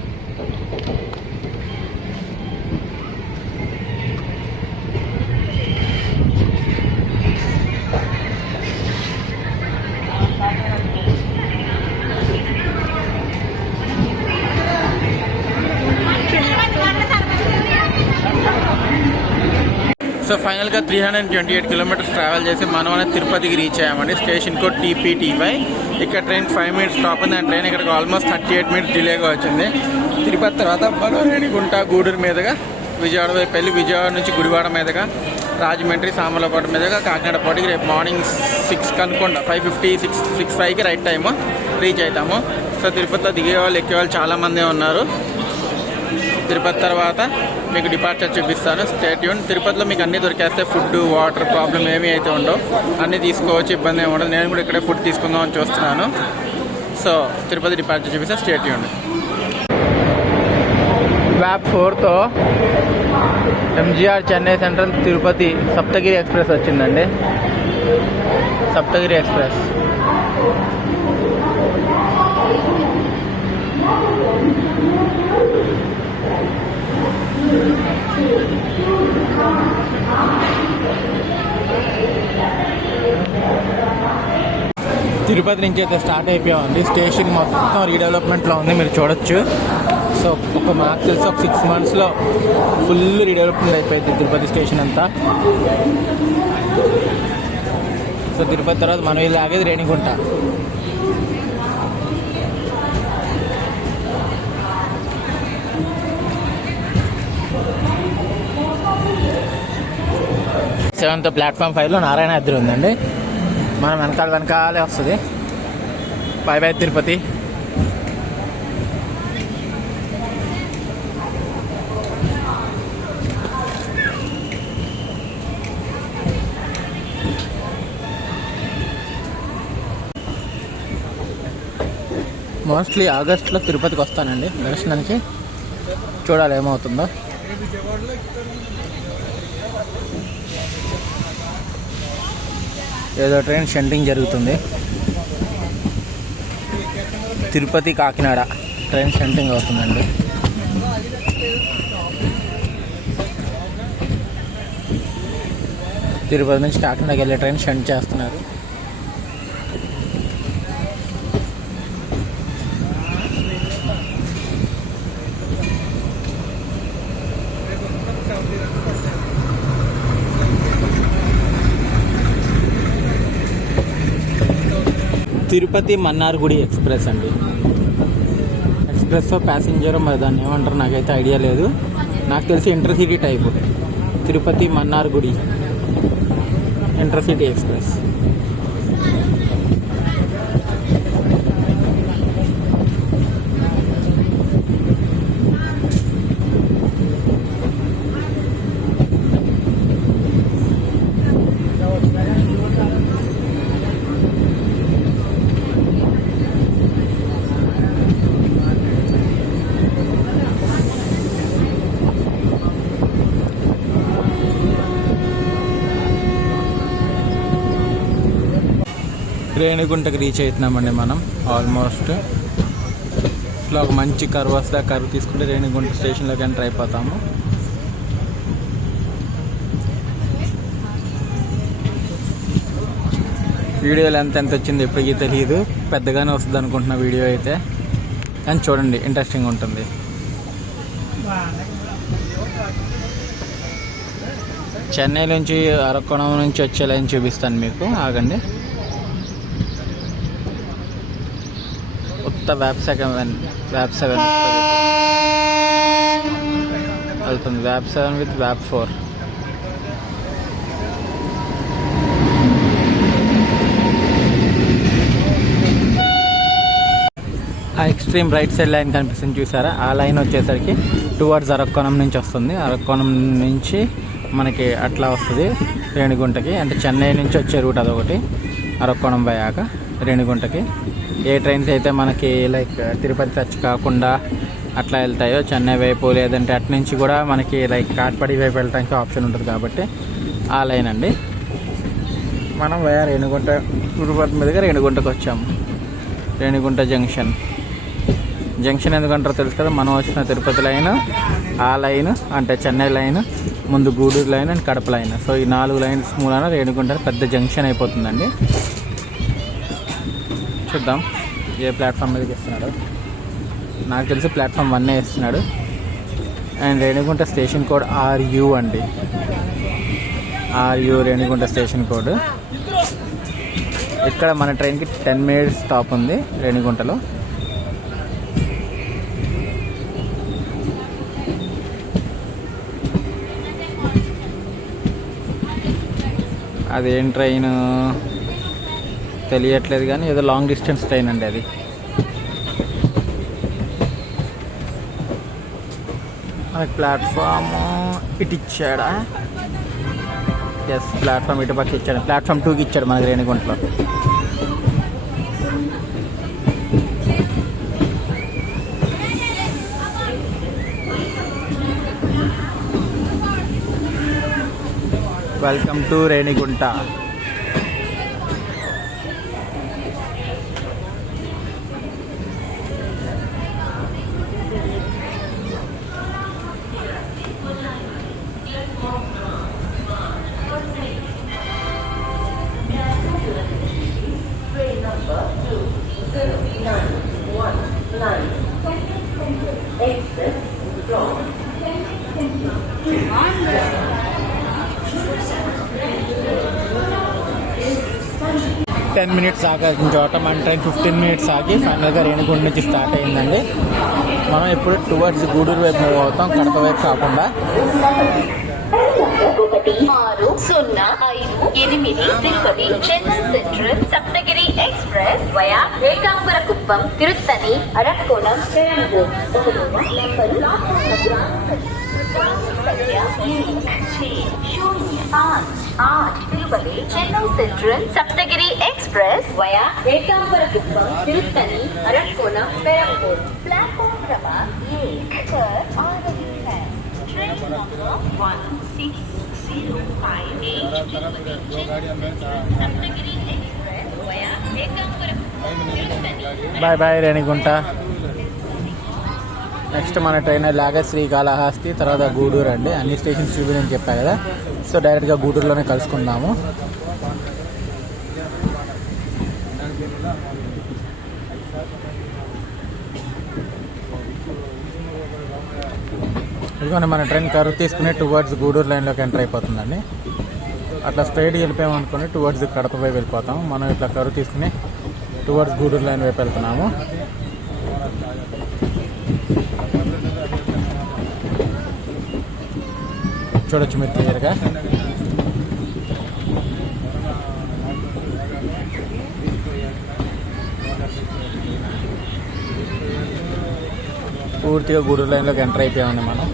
సో ఫైనల్గా 328 కిలోమీటర్స్ ట్రావెల్ చేసి మనం తిరుపతికి రీచ్ అయ్యామండి. Station code TPTY. ఇక్కడ ట్రైన్ 5 మినిట్స్ స్టాప్ ఉంది. ఆ ట్రైన్ ఇక్కడికి ఆల్మోస్ట్ 38 మినిట్స్ డిలేగా వచ్చింది. తిరుపతి తర్వాత రేణిగుంట గూడూరు మీదుగా విజయవాడ వైపు వెళ్ళి విజయవాడ నుంచి గుడివాడ మీదుగా రాజమండ్రి సామర్లకోట మీదుగా కాకినాడ పోటీకి రేపు మార్నింగ్ 6కి అనుకుంటా 5:55కి రైట్ టైము రీచ్ అవుతాము. సో తిరుపతిలో దిగే వాళ్ళు ఎక్కే వాళ్ళు చాలామంది ఉన్నారు. తిరుపతి తర్వాత మీకు డిపార్చర్ చూపిస్తాను. Stay tune. తిరుపతిలో మీకు అన్నీ దొరికేస్తాయి. ఫుడ్ వాటర్ ప్రాబ్లం ఏమీ అయితే ఉండవు. అన్నీ తీసుకోవచ్చు, ఇబ్బంది ఏమి ఉండదు. నేను కూడా ఇక్కడే ఫుడ్ తీసుకుందామని చూస్తున్నాను. సో తిరుపతి డిపార్చర్ చూపిస్తా. Stay tune. వ్యాప్ 4తో MGR Chennai central Tirupati Saptagiri express వచ్చిందండి. సప్తగిరి ఎక్స్ప్రెస్ తిరుపతి నుంచి అయితే స్టార్ట్ అయిపోయామండి. స్టేషన్ మొత్తం రీడెవలప్మెంట్లో ఉంది, మీరు చూడొచ్చు. సో మాకు తెలిసి ఒక 6 monthsలో ఫుల్ రీడెవలప్మెంట్ అయిపోయింది తిరుపతి స్టేషన్ అంతా. సో తిరుపతి తర్వాత మనం ఇది ఆగేది రేణిగుంట. సెవెంత్ ప్లాట్ఫామ్ 5లో నారాయణాద్రి ఉందండి. మనం వెనకాలే వస్తుంది. By by Tirupati. మోస్ట్లీ ఆగస్ట్లో తిరుపతికి వస్తానండి దర్శనానికి. చూడాలి ఏమవుతుందో. ఏదో ట్రైన్ షంటింగ్ జరుగుతుంది. తిరుపతి కాకినాడ ట్రైన్ షంటింగ్ అవుతుందండి. తిరుపతి నుంచి కాకినాడకి వెళ్ళే ట్రైన్ షంట్ చేస్తున్నారు. తిరుపతి మన్నార్గుడి ఎక్స్ప్రెస్ అండి. ఎక్స్ప్రెస్ ప్యాసింజర్ మరి దాన్ని ఏమంటారు నాకైతే ఐడియా లేదు. నాకు తెలిసి intercity type. Tirupati Mannargudi intercity express. రేణిగుంటకి రీచ్ అవుతున్నామండి మనం. ఆల్మోస్ట్ ఇట్లా ఒక మంచి కర్వ్ వస్తే ఆ కర్వ్ తీసుకుంటే రేణిగుంట స్టేషన్లోకి ఎంటర్ అయిపోతాము. వీడియో లెంత్ ఎంత వచ్చింది ఎప్పటికీ తెలియదు. పెద్దగానే వస్తుంది అనుకుంటున్నా వీడియో అయితే. కానీ చూడండి ఇంట్రెస్టింగ్ ఉంటుంది. చెన్నై నుంచి అరకోణం నుంచి వచ్చే లైన్ చూపిస్తాను మీకు, ఆగండి. ఉత్త వ్యాప్ 7 వెళ్తుంది. వ్యాప్ 7 విత్ వ్యాప్ 4. ఆ ఎక్స్ట్రీమ్ రైట్ సైడ్ లైన్ కనిపిస్తుంది చూసారా, ఆ లైన్ వచ్చేసరికి టువర్డ్స్ అరక్కోణం నుంచి వస్తుంది. అరక్కోణం నుంచి మనకి అట్లా వస్తుంది రేణిగుంటకి. అంటే చెన్నై నుంచి వచ్చే రూట్ అదొకటి, అరక్కోణం పోయాక రేణిగుంటకి. ఏ ట్రైన్స్ అయితే మనకి లైక్ తిరుపతి టచ్ కాకుండా అట్లా వెళ్తాయో చెన్నై వైపు, లేదంటే అటు నుంచి కూడా మనకి లైక్ కాట్పాడి వైపు వెళ్ళడానికి ఆప్షన్ ఉంటుంది కాబట్టి ఆ లైన్ అండి. మనం రేణిగుంట తిరుపతి మీదుగా రేణిగుంటకు వచ్చాము. రేణిగుంట జంక్షన్ ఎందుకంటారో తెలుసు కదా, మనం వచ్చిన తిరుపతి లైన్, ఆ లైన్ అంటే చెన్నై లైన్, ముందు Gudur line and Kadapa line. So ఈ 4 లైన్స్ మూలన రేణిగుంట పెద్ద జంక్షన్ అయిపోతుందండి. చూద్దాం ఏ ప్లాట్ఫామ్ మీదకి ఇస్తున్నాడు. నాకు తెలిసి ప్లాట్ఫామ్ 1 ఇస్తున్నాడు. అండ్ రేణిగుంట స్టేషన్ కోడ్ RU అండి. RU రేణిగుంట స్టేషన్ కోడ్. ఇక్కడ మన ట్రైన్కి 10 minutes స్టాప్ ఉంది రేణిగుంటలో. అదేం ట్రైన్ తెలియట్లేదు కానీ ఏదో లాంగ్ డిస్టెన్స్ ట్రైన్ అండి అది. మనకి ప్లాట్ఫామ్ ఇటు ఇచ్చాడా? ఎస్, ప్లాట్ఫామ్ ఇటు పక్క ఇచ్చాడు. ప్లాట్ఫామ్ 2కి ఇచ్చాడు మనకి రేణిగుంటలో. Welcome to Renigunta. Ten minutes ఆగాల్సిన చోట మన ట్రైన్ 15 minutes ఆగి ఫైనల్గా రేణిగుంట నుంచి స్టార్ట్ అయిందండి. మనం ఇప్పుడు టువర్డ్స్ గూడూరు వైపు మూవ్ అవుతాం, కడప వైపు కాకుండా. 16058 Tirupati Chennai central Saptagiri express via Ekambarakuppam Tiruttani Arakkonam Perambur. Tirupati Chennai central Saptagiri express via Ekambarakuppam Tiruttani Arakkonam Perambur. Platform क्रमांक 1 पर आ रही है train number 16058 Saptagiri express via Ekambarakuppam. Bye bye Renigunta. Next మన ట్రైన్ లాగా శ్రీకాళహస్తి, తర్వాత గూడూరు అండి. అన్ని స్టేషన్స్ చూపించని చెప్పా కదా, సో డైరెక్ట్గా గూడూరులోనే కలుసుకుందాము. ఇదిగోండి మన ట్రైన్ కర్వ్ తీసుకుని టువర్డ్స్ గూడూరు లైన్లోకి ఎంటర్ అయిపోతుందండి. అట్లా స్ట్రైట్గా వెళ్ళిపోయామనుకుని టువర్డ్స్ కడప వైపు వెళ్ళిపోతాం. మనం ఇట్లా కర్వ్ తీసుకుని టువర్డ్స్ గూడూరు లైన్ వైపు వెళ్తున్నాము. చూడొచ్చు మీరు క్లియర్గా. పూర్తిగా గూడూరు లైన్లోకి ఎంటర్ అయిపోయామండి మనం.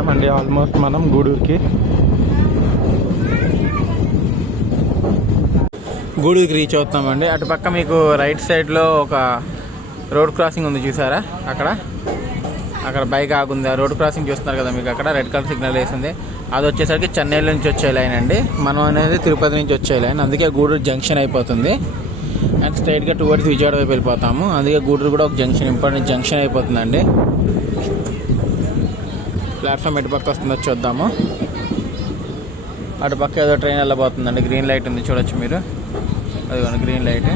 వచ్చేసామండి ఆల్మోస్ట్ మనం గూడూరుకి. గూడూరుకి రీచ్ అవుతామండి. అటుపక్క మీకు రైట్ సైడ్లో ఒక రోడ్ క్రాసింగ్ ఉంది చూసారా, అక్కడ బైక్ ఆగుంది. ఆ రోడ్ క్రాసింగ్ చూస్తున్నారు కదా మీకు, అక్కడ రెడ్ కలర్ సిగ్నల్ వేసింది. అది వచ్చేసరికి చెన్నై నుంచి వచ్చే లైన్ అండి. మనం అనేది తిరుపతి నుంచి వచ్చే లైన్. అందుకే గూడూరు జంక్షన్ అయిపోతుంది. అండ్ స్ట్రైట్గా టువర్డ్స్ విజయవాడ వైపు వెళ్ళిపోతాము. అందుకే గూడూరు కూడా ఒక జంక్షన్, ఇంపార్టెంట్ జంక్షన్ అయిపోతుందండి. ప్లాట్ఫామ్ ఎటుపక్క వస్తుందో చూద్దాము. అటుపక్క ఏదో ట్రైన్ వెళ్ళబోతుందండి. గ్రీన్ లైట్ ఉంది చూడొచ్చు మీరు, అదిగోండి గ్రీన్ లైట్.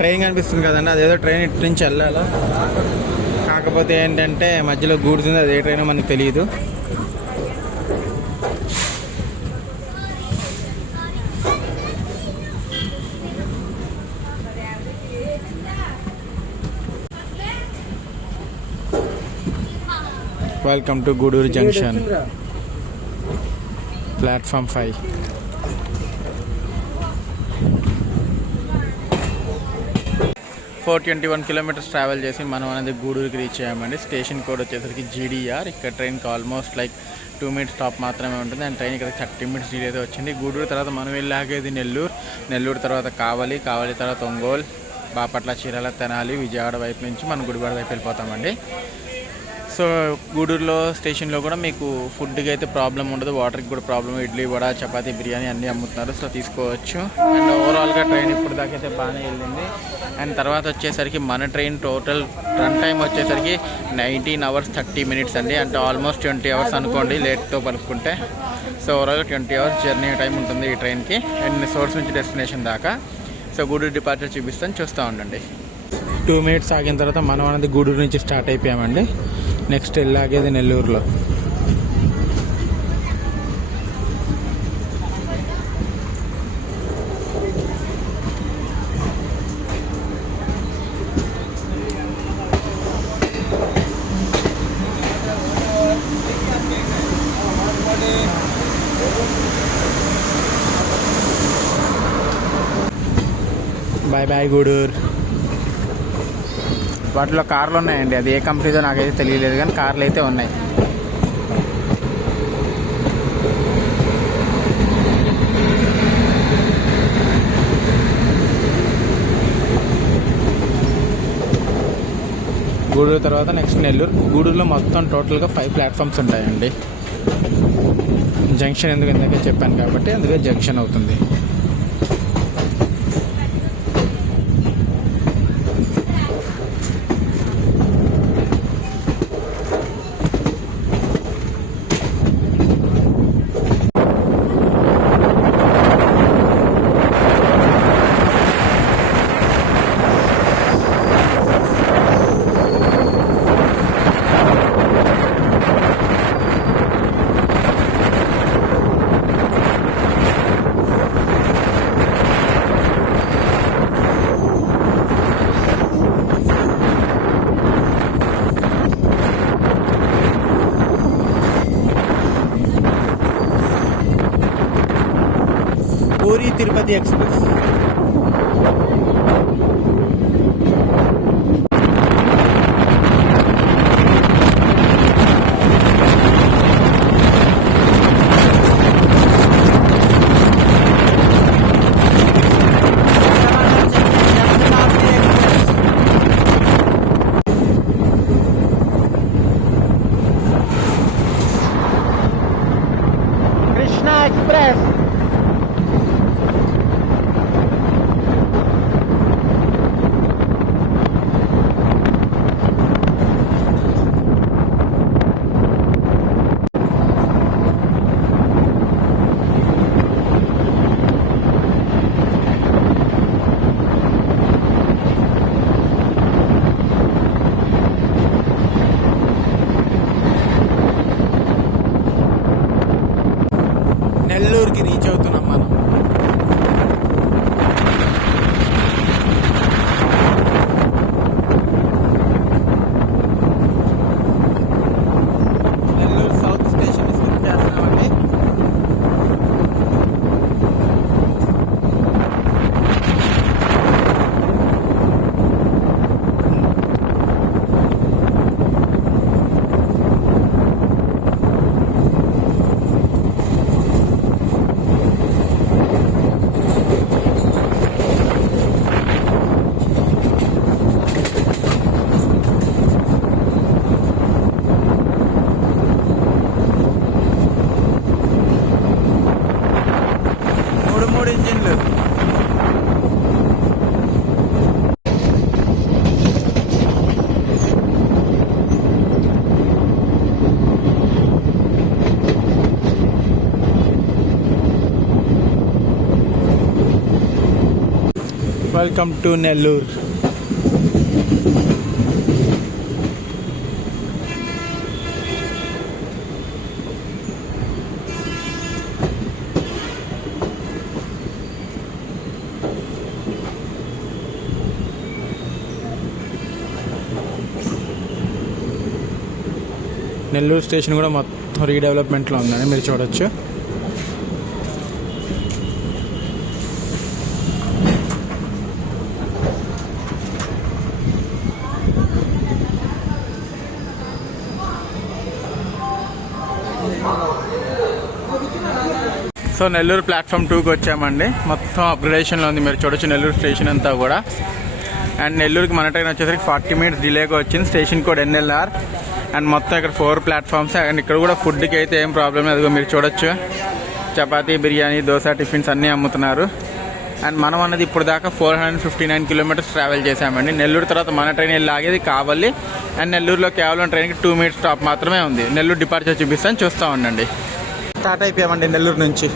ట్రైన్ కనిపిస్తుంది కదండి, అదేదో ట్రైన్ ఇటు నుంచి వెళ్ళాలా. కాకపోతే ఏంటంటే మధ్యలో గూడుతుంది, అదే ట్రైన్ మనకు తెలియదు. Welcome to Gudur junction, platform 5. For 21 kilometres travel చేసి మనం అనేది గూడూరుకి రీచ్ అయ్యామండి. స్టేషన్ కోడ్ వచ్చేసరికి GDR. ఇక్కడ ట్రైన్కి ఆల్మోస్ట్ లైక్ 2 మినిట్స్ స్టాప్ మాత్రమే ఉంటుంది. అండ్ ట్రైన్ ఇక్కడ 30 మినిట్స్ డిలే అయితే వచ్చింది. గూడూరు తర్వాత మనం వెళ్ళాగేది నెల్లూరు తర్వాత కావలి తర్వాత ఒంగోలు, బాపట్ల, చీరాల, తెనాలి, విజయవాడ వైపు నుంచి మనం గుడివాడ వైపు వెళ్ళిపోతామండి. సో గూడూరులో స్టేషన్లో కూడా మీకు ఫుడ్కి అయితే ప్రాబ్లం ఉండదు, వాటర్కి కూడా ప్రాబ్లం. ఇడ్లీ, వడ, చపాతీ, బిర్యానీ అన్నీ అమ్ముతున్నారు, సో తీసుకోవచ్చు. అండ్ ఓవరాల్గా ట్రైన్ ఇప్పుడు దాకా అయితే బాగానే వెళ్ళింది. అండ్ తర్వాత వచ్చేసరికి మన ట్రైన్ టోటల్ రన్ టైం వచ్చేసరికి 19 hours 30 minutes అండి. అంటే ఆల్మోస్ట్ 20 hours అనుకోండి లేట్తో కలుపుకుంటే. సో ఓవరాల్గా 20 hours జర్నీ టైం ఉంటుంది ఈ ట్రైన్కి, అండ్ సోర్స్ నుంచి డెస్టినేషన్ దాకా. సో గూడూరు డిపార్చర్ చూపిస్తాను, చూస్తూ ఉండండి. 2 minutes ఆగిన తర్వాత మనం అనేది గూడూరు నుంచి స్టార్ట్ అయిపోయామండి. నెక్స్ట్ వెళ్ళాగేది నెల్లూరులో. Bye bye Gudur. వాటిలో కార్లు ఉన్నాయండి, అది ఏ కంపెనీదో నాకైతే తెలియలేదు, కానీ కార్లు అయితే ఉన్నాయి. గూడూరు తర్వాత నెక్స్ట్ నెల్లూరు. గూడూరులో మొత్తం టోటల్గా 5 ప్లాట్ఫామ్స్ ఉంటాయండి. జంక్షన్ ఎందుకు ఇందాకే చెప్పాను కాబట్టి అందుకే జంక్షన్ అవుతుంది. పూరి తిరుపతి ఎక్స్ప్రెస్. కృష్ణ ఎక్స్ప్రెస్. నెల్లూరుకి reach welcome to Nellore. Nellore స్టేషన్ కూడా మొత్తం రీడెవలప్మెంట్లో ఉందని మీరు చూడొచ్చు. సో నెల్లూరు ప్లాట్ఫామ్ 2కి వచ్చామండి. మొత్తం అప్గ్రేడేషన్లో ఉంది, మీరు చూడొచ్చు నెల్లూరు స్టేషన్ అంతా కూడా. అండ్ నెల్లూరుకి మన ట్రైన్ వచ్చేసరికి 40 మినిట్స్ డిలేగా వచ్చింది. Station code NLR. అండ్ మొత్తం ఇక్కడ 4 ప్లాట్ఫామ్స్. అండ్ ఇక్కడ కూడా ఫుడ్కి అయితే ఏం ప్రాబ్లం లేదు, మీరు చూడొచ్చు. చపాతీ, బిర్యానీ, దోశ, టిఫిన్స్ అన్నీ అమ్ముతున్నారు. అండ్ మనం అన్నది ఇప్పుడు దాకా 459 కిలోమీటర్స్ ట్రావెల్ చేసామండి. నెల్లూరు తర్వాత మన ట్రైన్ వెళ్ళి ఆగేది కావలి. అండ్ నెల్లూరులో కేవలం ట్రైన్కి 2 మినిట్స్ స్టాప్ మాత్రమే ఉంది. నెల్లూరు డిపార్చర్ చూపిస్తాను, చూస్తూ ఉండండి. స్టార్ట్ అయిపోయామండి నెల్లూరు నుంచి.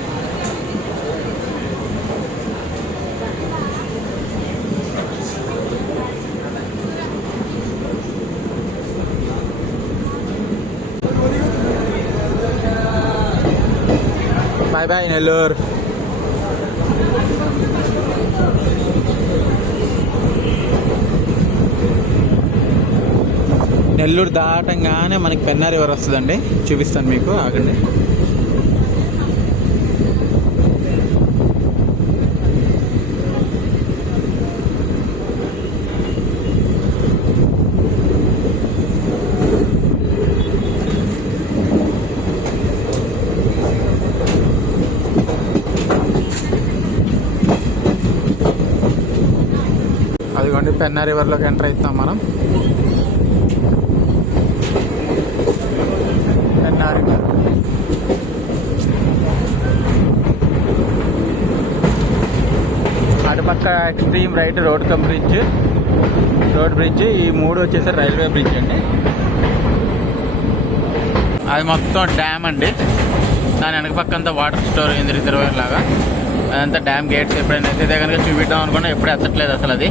Bye bye Nellore. నెల్లూరు దాటంగానే మనకి పెన్నా రివర్ వస్తుందండి, చూపిస్తాను మీకు, ఆగండి. అదిగోండి పెన్నా రివర్లోకి ఎంటర్ అవుతాం మనం. పెన్నా రివర్ అటుపక్క ఎక్స్ట్రీమ్ రైట్ రోడ్ బ్రిడ్జ్. ఈ 3 వచ్చేసరి రైల్వే బ్రిడ్జ్ అండి. అది మొత్తం డ్యామ్ అండి. దాని వెనక పక్క అంతా వాటర్ స్టోర్ అయింది, రిజర్వేర్ లాగా. అదంతా డ్యామ్ గేట్స్. ఎప్పుడైనా అయితే కనుక చూపిద్దాం అనుకున్నా ఎప్పుడు ఎత్తట్లేదు అసలు అది.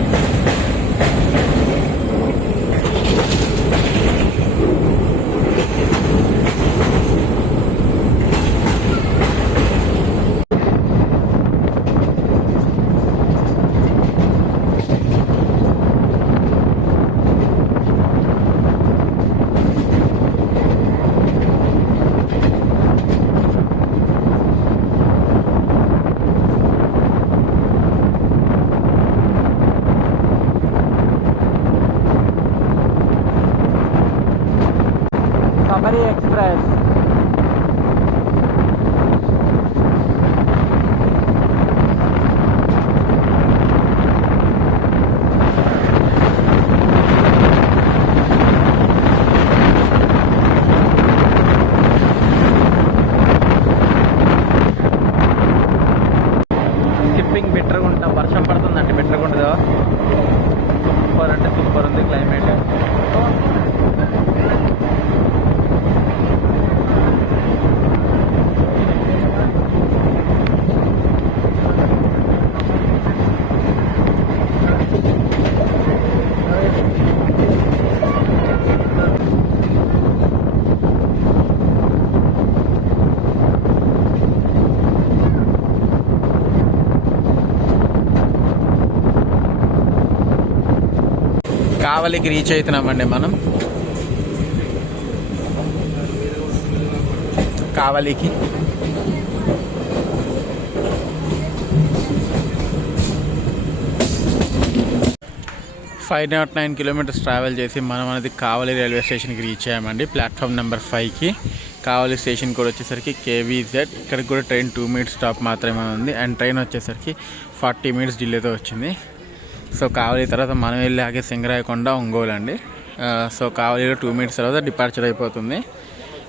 Express skipping Bitragunta. వర్షం పడుతుందండి, బిట్రగుంటదో. సూపర్ అంటే సూపర్ ఉంది క్లైమేట్. కావలికి రీచ్ అవుతున్నామండి మనం. కావలికి 509 కిలోమీటర్స్ ట్రావెల్ చేసి మనం అనేది కావలి రైల్వే స్టేషన్కి రీచ్ అయ్యామండి. ప్లాట్ఫామ్ నెంబర్ 5కి. కావలి స్టేషన్ కూడా వచ్చేసరికి KVZ. ఇక్కడికి కూడా ట్రైన్ 2 మినిట్స్ స్టాప్ మాత్రమే ఉంది. అండ్ ట్రైన్ వచ్చేసరికి 40 మినిట్స్ డిలేతో వచ్చింది. సో కావలి తర్వాత మనం వెళ్ళి ఆగే సింగరాయకొండ, ఒంగోలు అండి. సో కావలిలో 2 మినిట్స్ తర్వాత డిపార్చర్ అయిపోతుంది.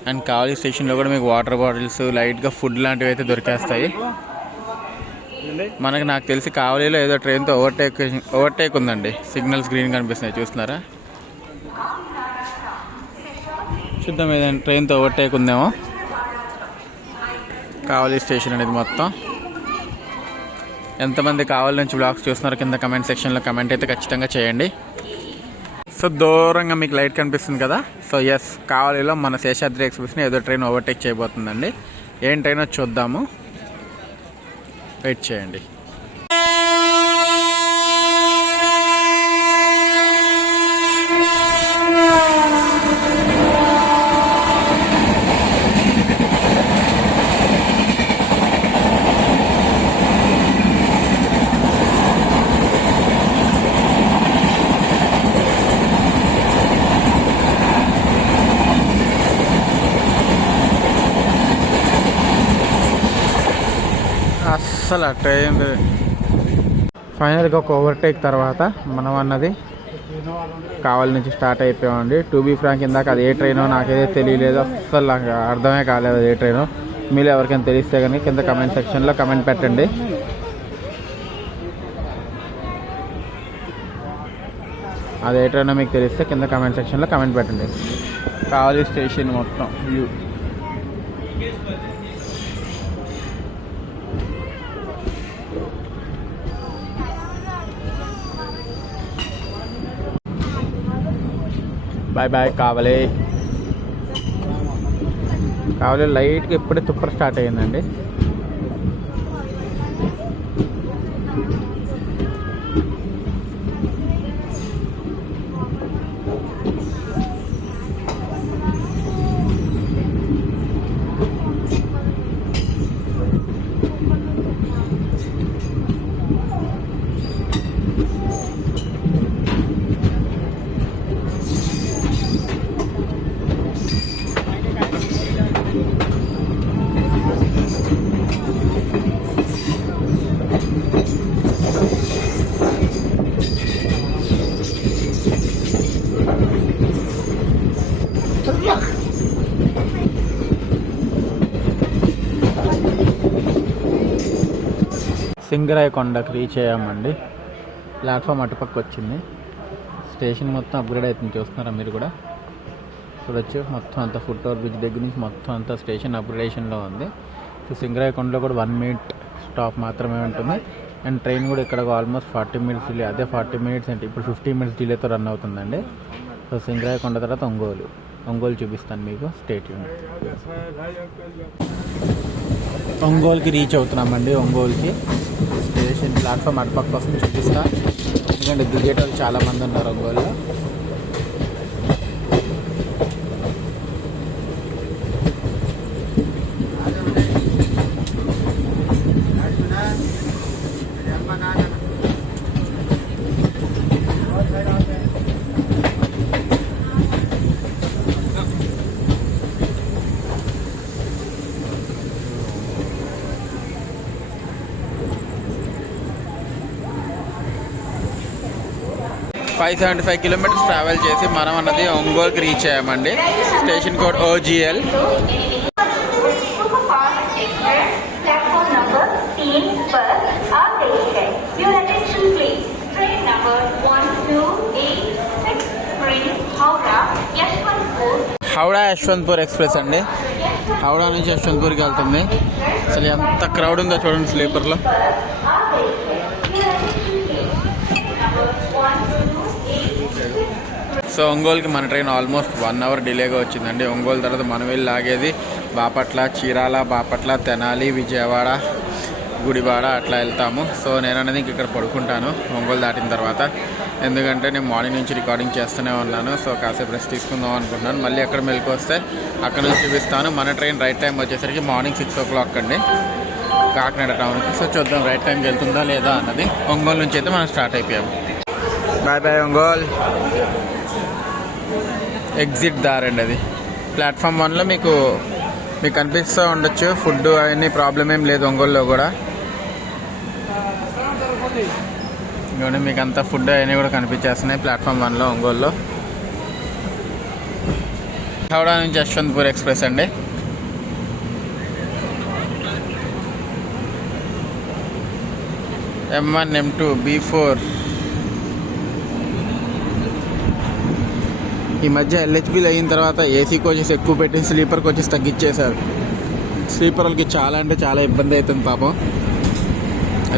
అండ్ కావలి స్టేషన్లో కూడా మీకు వాటర్ బాటిల్స్, లైట్గా ఫుడ్ లాంటివి అయితే దొరికేస్తాయి. నాకు తెలిసి కావలిలో ఏదో ట్రైన్తో ఓవర్టేక్ ఉందండి. సిగ్నల్స్ గ్రీన్ కనిపిస్తున్నాయి, చూస్తున్నారా? చూద్దాం, ఏదైనా ట్రైన్తో ఓవర్టేక్ ఉందేమో. కావలి స్టేషన్ అనేది మొత్తం ఎంతమంది కావాలి నుంచి బ్లాగ్స్ చూస్తున్నారో కింద కమెంట్ సెక్షన్లో కమెంట్ అయితే ఖచ్చితంగా చేయండి. సో దూరంగా మీకు లైట్ కనిపిస్తుంది కదా, సో ఎస్ కావలిలో మన శేషాద్రి ఎక్స్ప్రెస్ని ఏదో ట్రైన్ ఓవర్టేక్ చేయబోతుందండి. ఏం ట్రైన్ చూద్దాము, వెయిట్ చేయండి. అస్సలు ఆ ట్రైన్ ఫైనల్గా ఒక ఓవర్టేక్ తర్వాత మనం అన్నది కావాలి నుంచి స్టార్ట్ అయిపోయామండి. టు బీ ఫ్రాంక్ ఇందాక అది ఏ ట్రైనో నాకైతే తెలియలేదు, అస్సలు నాకు అర్థమే కాలేదు అది ఏ ట్రైనో. మీరు ఎవరికైనా తెలిస్తే కానీ కింద కమెంట్ సెక్షన్లో కమెంట్ పెట్టండి. అది ఏ ట్రైనో మీకు తెలిస్తే కింద కమెంట్ సెక్షన్లో కమెంట్ పెట్టండి. కావాలి స్టేషన్ మొత్తం వ్యూ. బాయ్ బాయ్ కావాలి. లైట్గా ఇప్పుడే తుప్పర స్టార్ట్ అయ్యిందండి. సింగరాయ కొండకు రీచ్ అయ్యామండి. ప్లాట్ఫామ్ అటుపక్క వచ్చింది. స్టేషన్ మొత్తం అప్గ్రేడ్ అవుతుంది, చూస్తున్నారా మీరు కూడా చూడొచ్చు. మొత్తం అంతా ఫుట్ ఓవర్ బ్రిడ్జ్ దగ్గర నుంచి మొత్తం అంతా స్టేషన్ అప్గ్రేడేషన్లో ఉంది. సో సింగరాయ కొండలో కూడా 1 minute స్టాప్ మాత్రమే ఉంటుంది. అండ్ ట్రైన్ కూడా ఇక్కడ ఆల్మోస్ట్ 40 minutes డిలే, అదే 40 minutes అంటే ఇప్పుడు 15 minutes డిలేతో రన్ అవుతుందండి. సో సింగరాయ కొండ తర్వాత ఒంగోలు చూపిస్తాను మీకు, స్టే ట్యూన్. ఒంగోలుకి రీచ్ అవుతున్నామండి. ఒంగోలుకి స్టేషన్ ప్లాట్ఫామ్ అటుపక్క కోసం చూపిస్తా, ఎందుకంటే దిగేటోళ్ళు చాలామంది ఉన్నారు ఒంగోలులో. ఫైవ్ 75 kilometers ట్రావెల్ చేసి మనం అన్నది ఒంగోలుకి రీచ్ అయ్యామండి. Station code OGL. Howrah Yesvantpur express అండి. హౌడా నుంచి యశ్వంత్పూర్కి వెళ్తుంది. అసలు ఎంత క్రౌడ్ ఉందో చూడండి స్లీపర్లో. సో ఒంగోలుకి మన ట్రైన్ ఆల్మోస్ట్ 1 hour డిలేగా వచ్చిందండి. ఒంగోలు తర్వాత మనం వెళ్ళి లాగేది బాపట్ల, చీరాల, బాపట్ల, తెనాలి, విజయవాడ, గుడివాడ అట్లా వెళ్తాము. సో నేను అనేది ఇక్కడ పడుకుంటాను ఒంగోలు దాటిన తర్వాత, ఎందుకంటే నేను మార్నింగ్ నుంచి రికార్డింగ్ చేస్తూనే ఉన్నాను. సో కాసేపు రెస్ట్ తీసుకుందాం అనుకుంటున్నాను. మళ్ళీ అక్కడ మెలకు వస్తే అక్కడ నుంచి చూపిస్తాను. మన ట్రైన్ రైట్ టైం వచ్చేసరికి మార్నింగ్ 6 o'clock అండి, కాకినాడ టౌన్కి. సో చూద్దాం రైట్ టైంకి వెళ్తుందా లేదా అన్నది. ఒంగోలు నుంచి అయితే మనం స్టార్ట్ అయిపోయాము. Bye bye Ongole. ఎగ్జిట్ దారండి అది. ప్లాట్ఫామ్ 1లో మీకు కనిపిస్తూ ఉండొచ్చు. ఫుడ్ అవన్నీ ప్రాబ్లం ఏం లేదు ఒంగోలులో కూడా. ఇంకోటి మీకు అంతా ఫుడ్ అవన్నీ కూడా కనిపించేస్తున్నాయి ప్లాట్ఫామ్ 1లో ఒంగోలులో. హౌడా నుంచి యశ్వంత్పూర్ ఎక్స్ప్రెస్ అండి. M1, M2, B4. ఈ మధ్య LHBలు అయిన తర్వాత ఏసీ కోచెస్ ఎక్కువ పెట్టి స్లీపర్ కోచెస్ తగ్గించేశారు. స్లీపర్ వాళ్ళకి చాలా అంటే చాలా ఇబ్బంది అవుతుంది పాపం.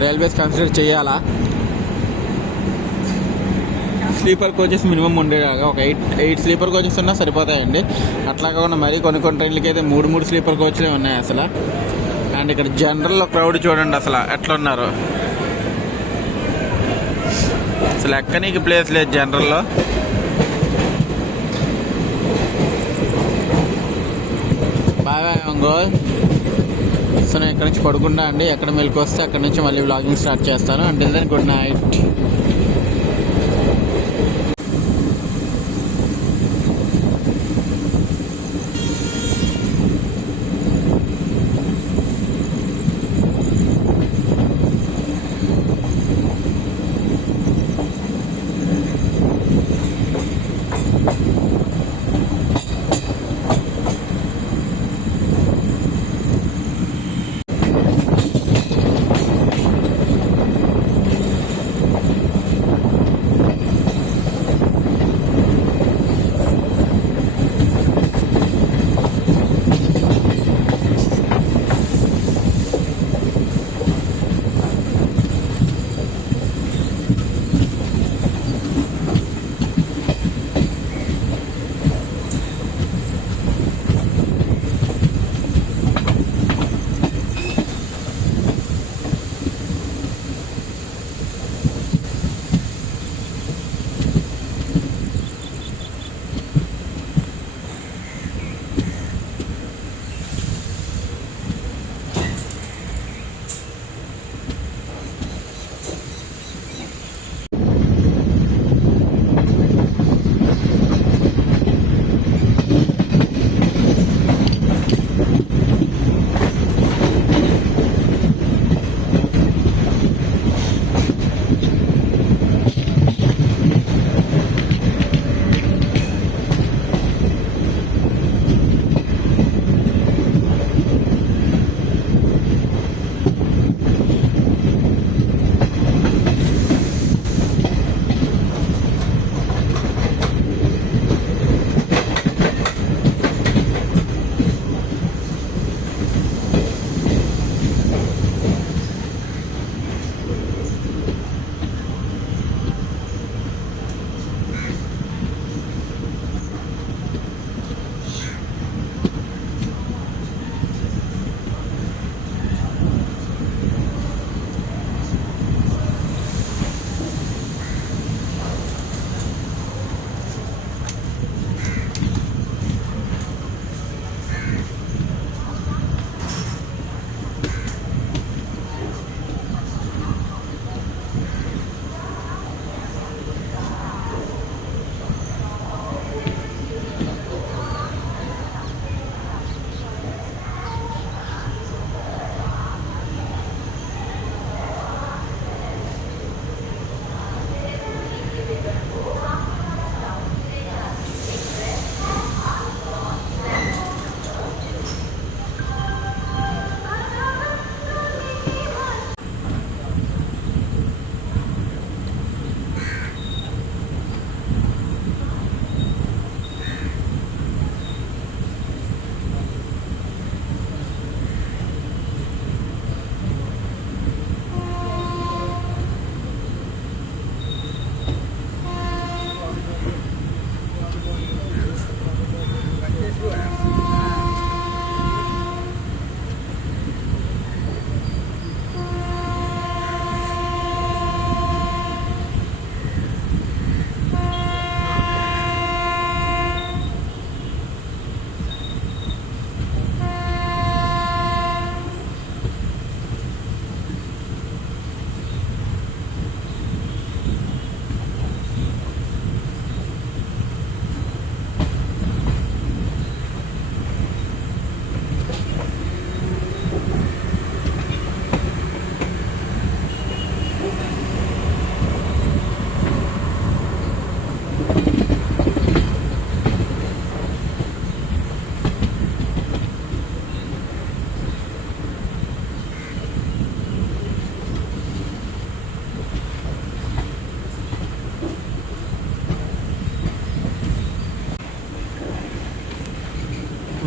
రైల్వేస్ కన్సిడర్ చేయాలా? స్లీపర్ కోచెస్ మినిమం ఉండేలాగా ఒక ఎయిట్ స్లీపర్ కోచెస్ ఉన్నా సరిపోతాయండి. అట్లా కాకుండా మరీ కొన్ని ట్రైన్లకి అయితే మూడు స్లీపర్ కోచ్లే ఉన్నాయి అసలు. అండ్ ఇక్కడ జనరల్లో క్రౌడ్ చూడండి అసలు ఎట్లా ఉన్నారు. అసలు ఎక్కనీకి ప్లేస్ లేదు జనరల్లో. బాగా ఒంగోల్. సో నేను ఇక్కడ నుంచి పడుకుంటా అండి. ఎక్కడ మెలకు వస్తే అక్కడ నుంచి మళ్ళీ వ్లాగింగ్ స్టార్ట్ చేస్తాను. Until then good night.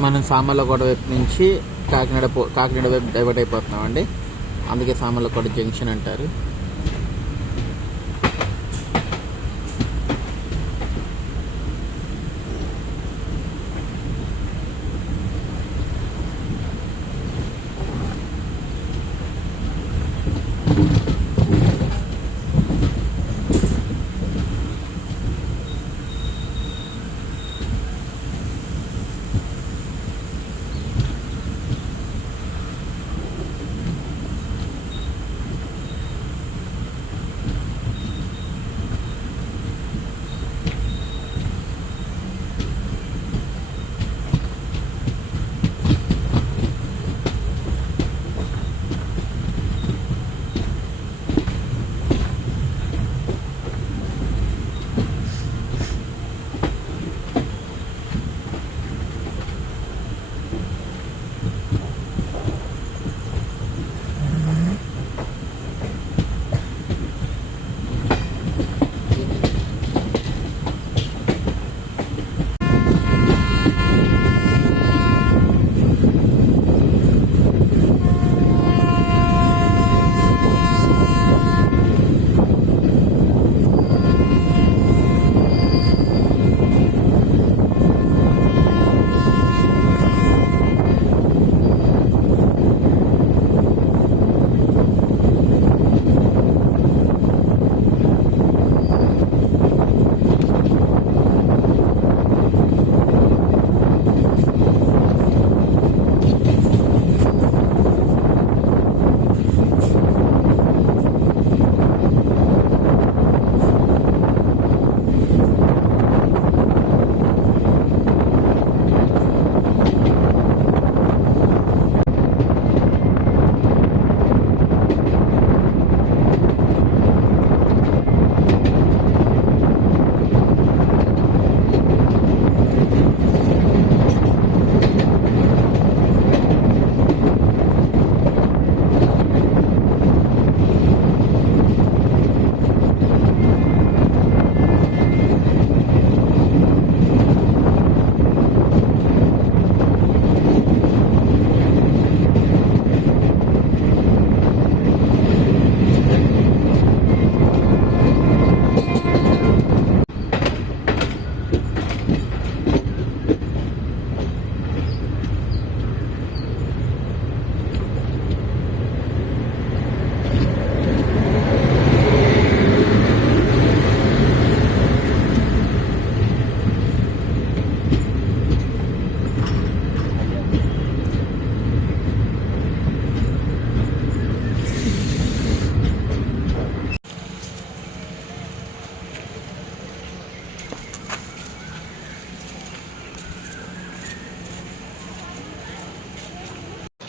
మనం సామర్లకోట వైపు నుంచి కాకినాడ వైపు డైవర్ట్ అయిపోతున్నాం అండి. అందుకే సామర్లకోట జంక్షన్ అంటారు.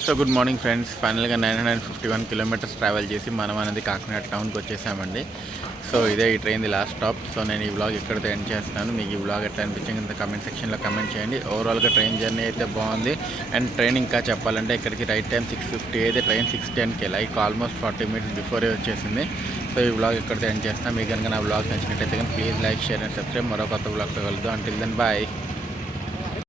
సో గుడ్ మార్నింగ్ ఫ్రెండ్స్, ఫైనల్గా 951 కిలోమీటర్స్ ట్రావెల్ చేసి మనం అనేది కాకినాడ టౌన్కి వచ్చేసామండి. సో ఇదే ఈ ట్రైన్ది లాస్ట్ స్టాప్. సో నేను ఈ వ్లాగ్ ఎక్కడితో ఎండ్ చేస్తున్నాను. మీకు ఈ వ్లాగ్ ఎట్లా అనిపించింది కింద కమెంట్ సెక్షన్లో కమెంట్ చేయండి. ఓవరాల్గా ట్రైన్ జర్నీ అయితే బాగుంది. అండ్ ట్రైన్ ఇంకా చెప్పాలంటే ఇక్కడికి రైట్ టైం 6:50 అయితే ట్రైన్ 6:10కి లైక్ ఆల్మోస్ట్ 40 మినిట్స్ బిఫోరే వచ్చేసింది. సో ఈ వ్లాగ్ ఎక్కడితో ఎండ్ చేస్తున్నాను. మీకు కనుక నా వ్లాగ్ నచ్చినట్టయితే కానీ please like, share and subscribe. మరో కొత్త వ్లాగ్తో కలుద్దాం. Until then bye.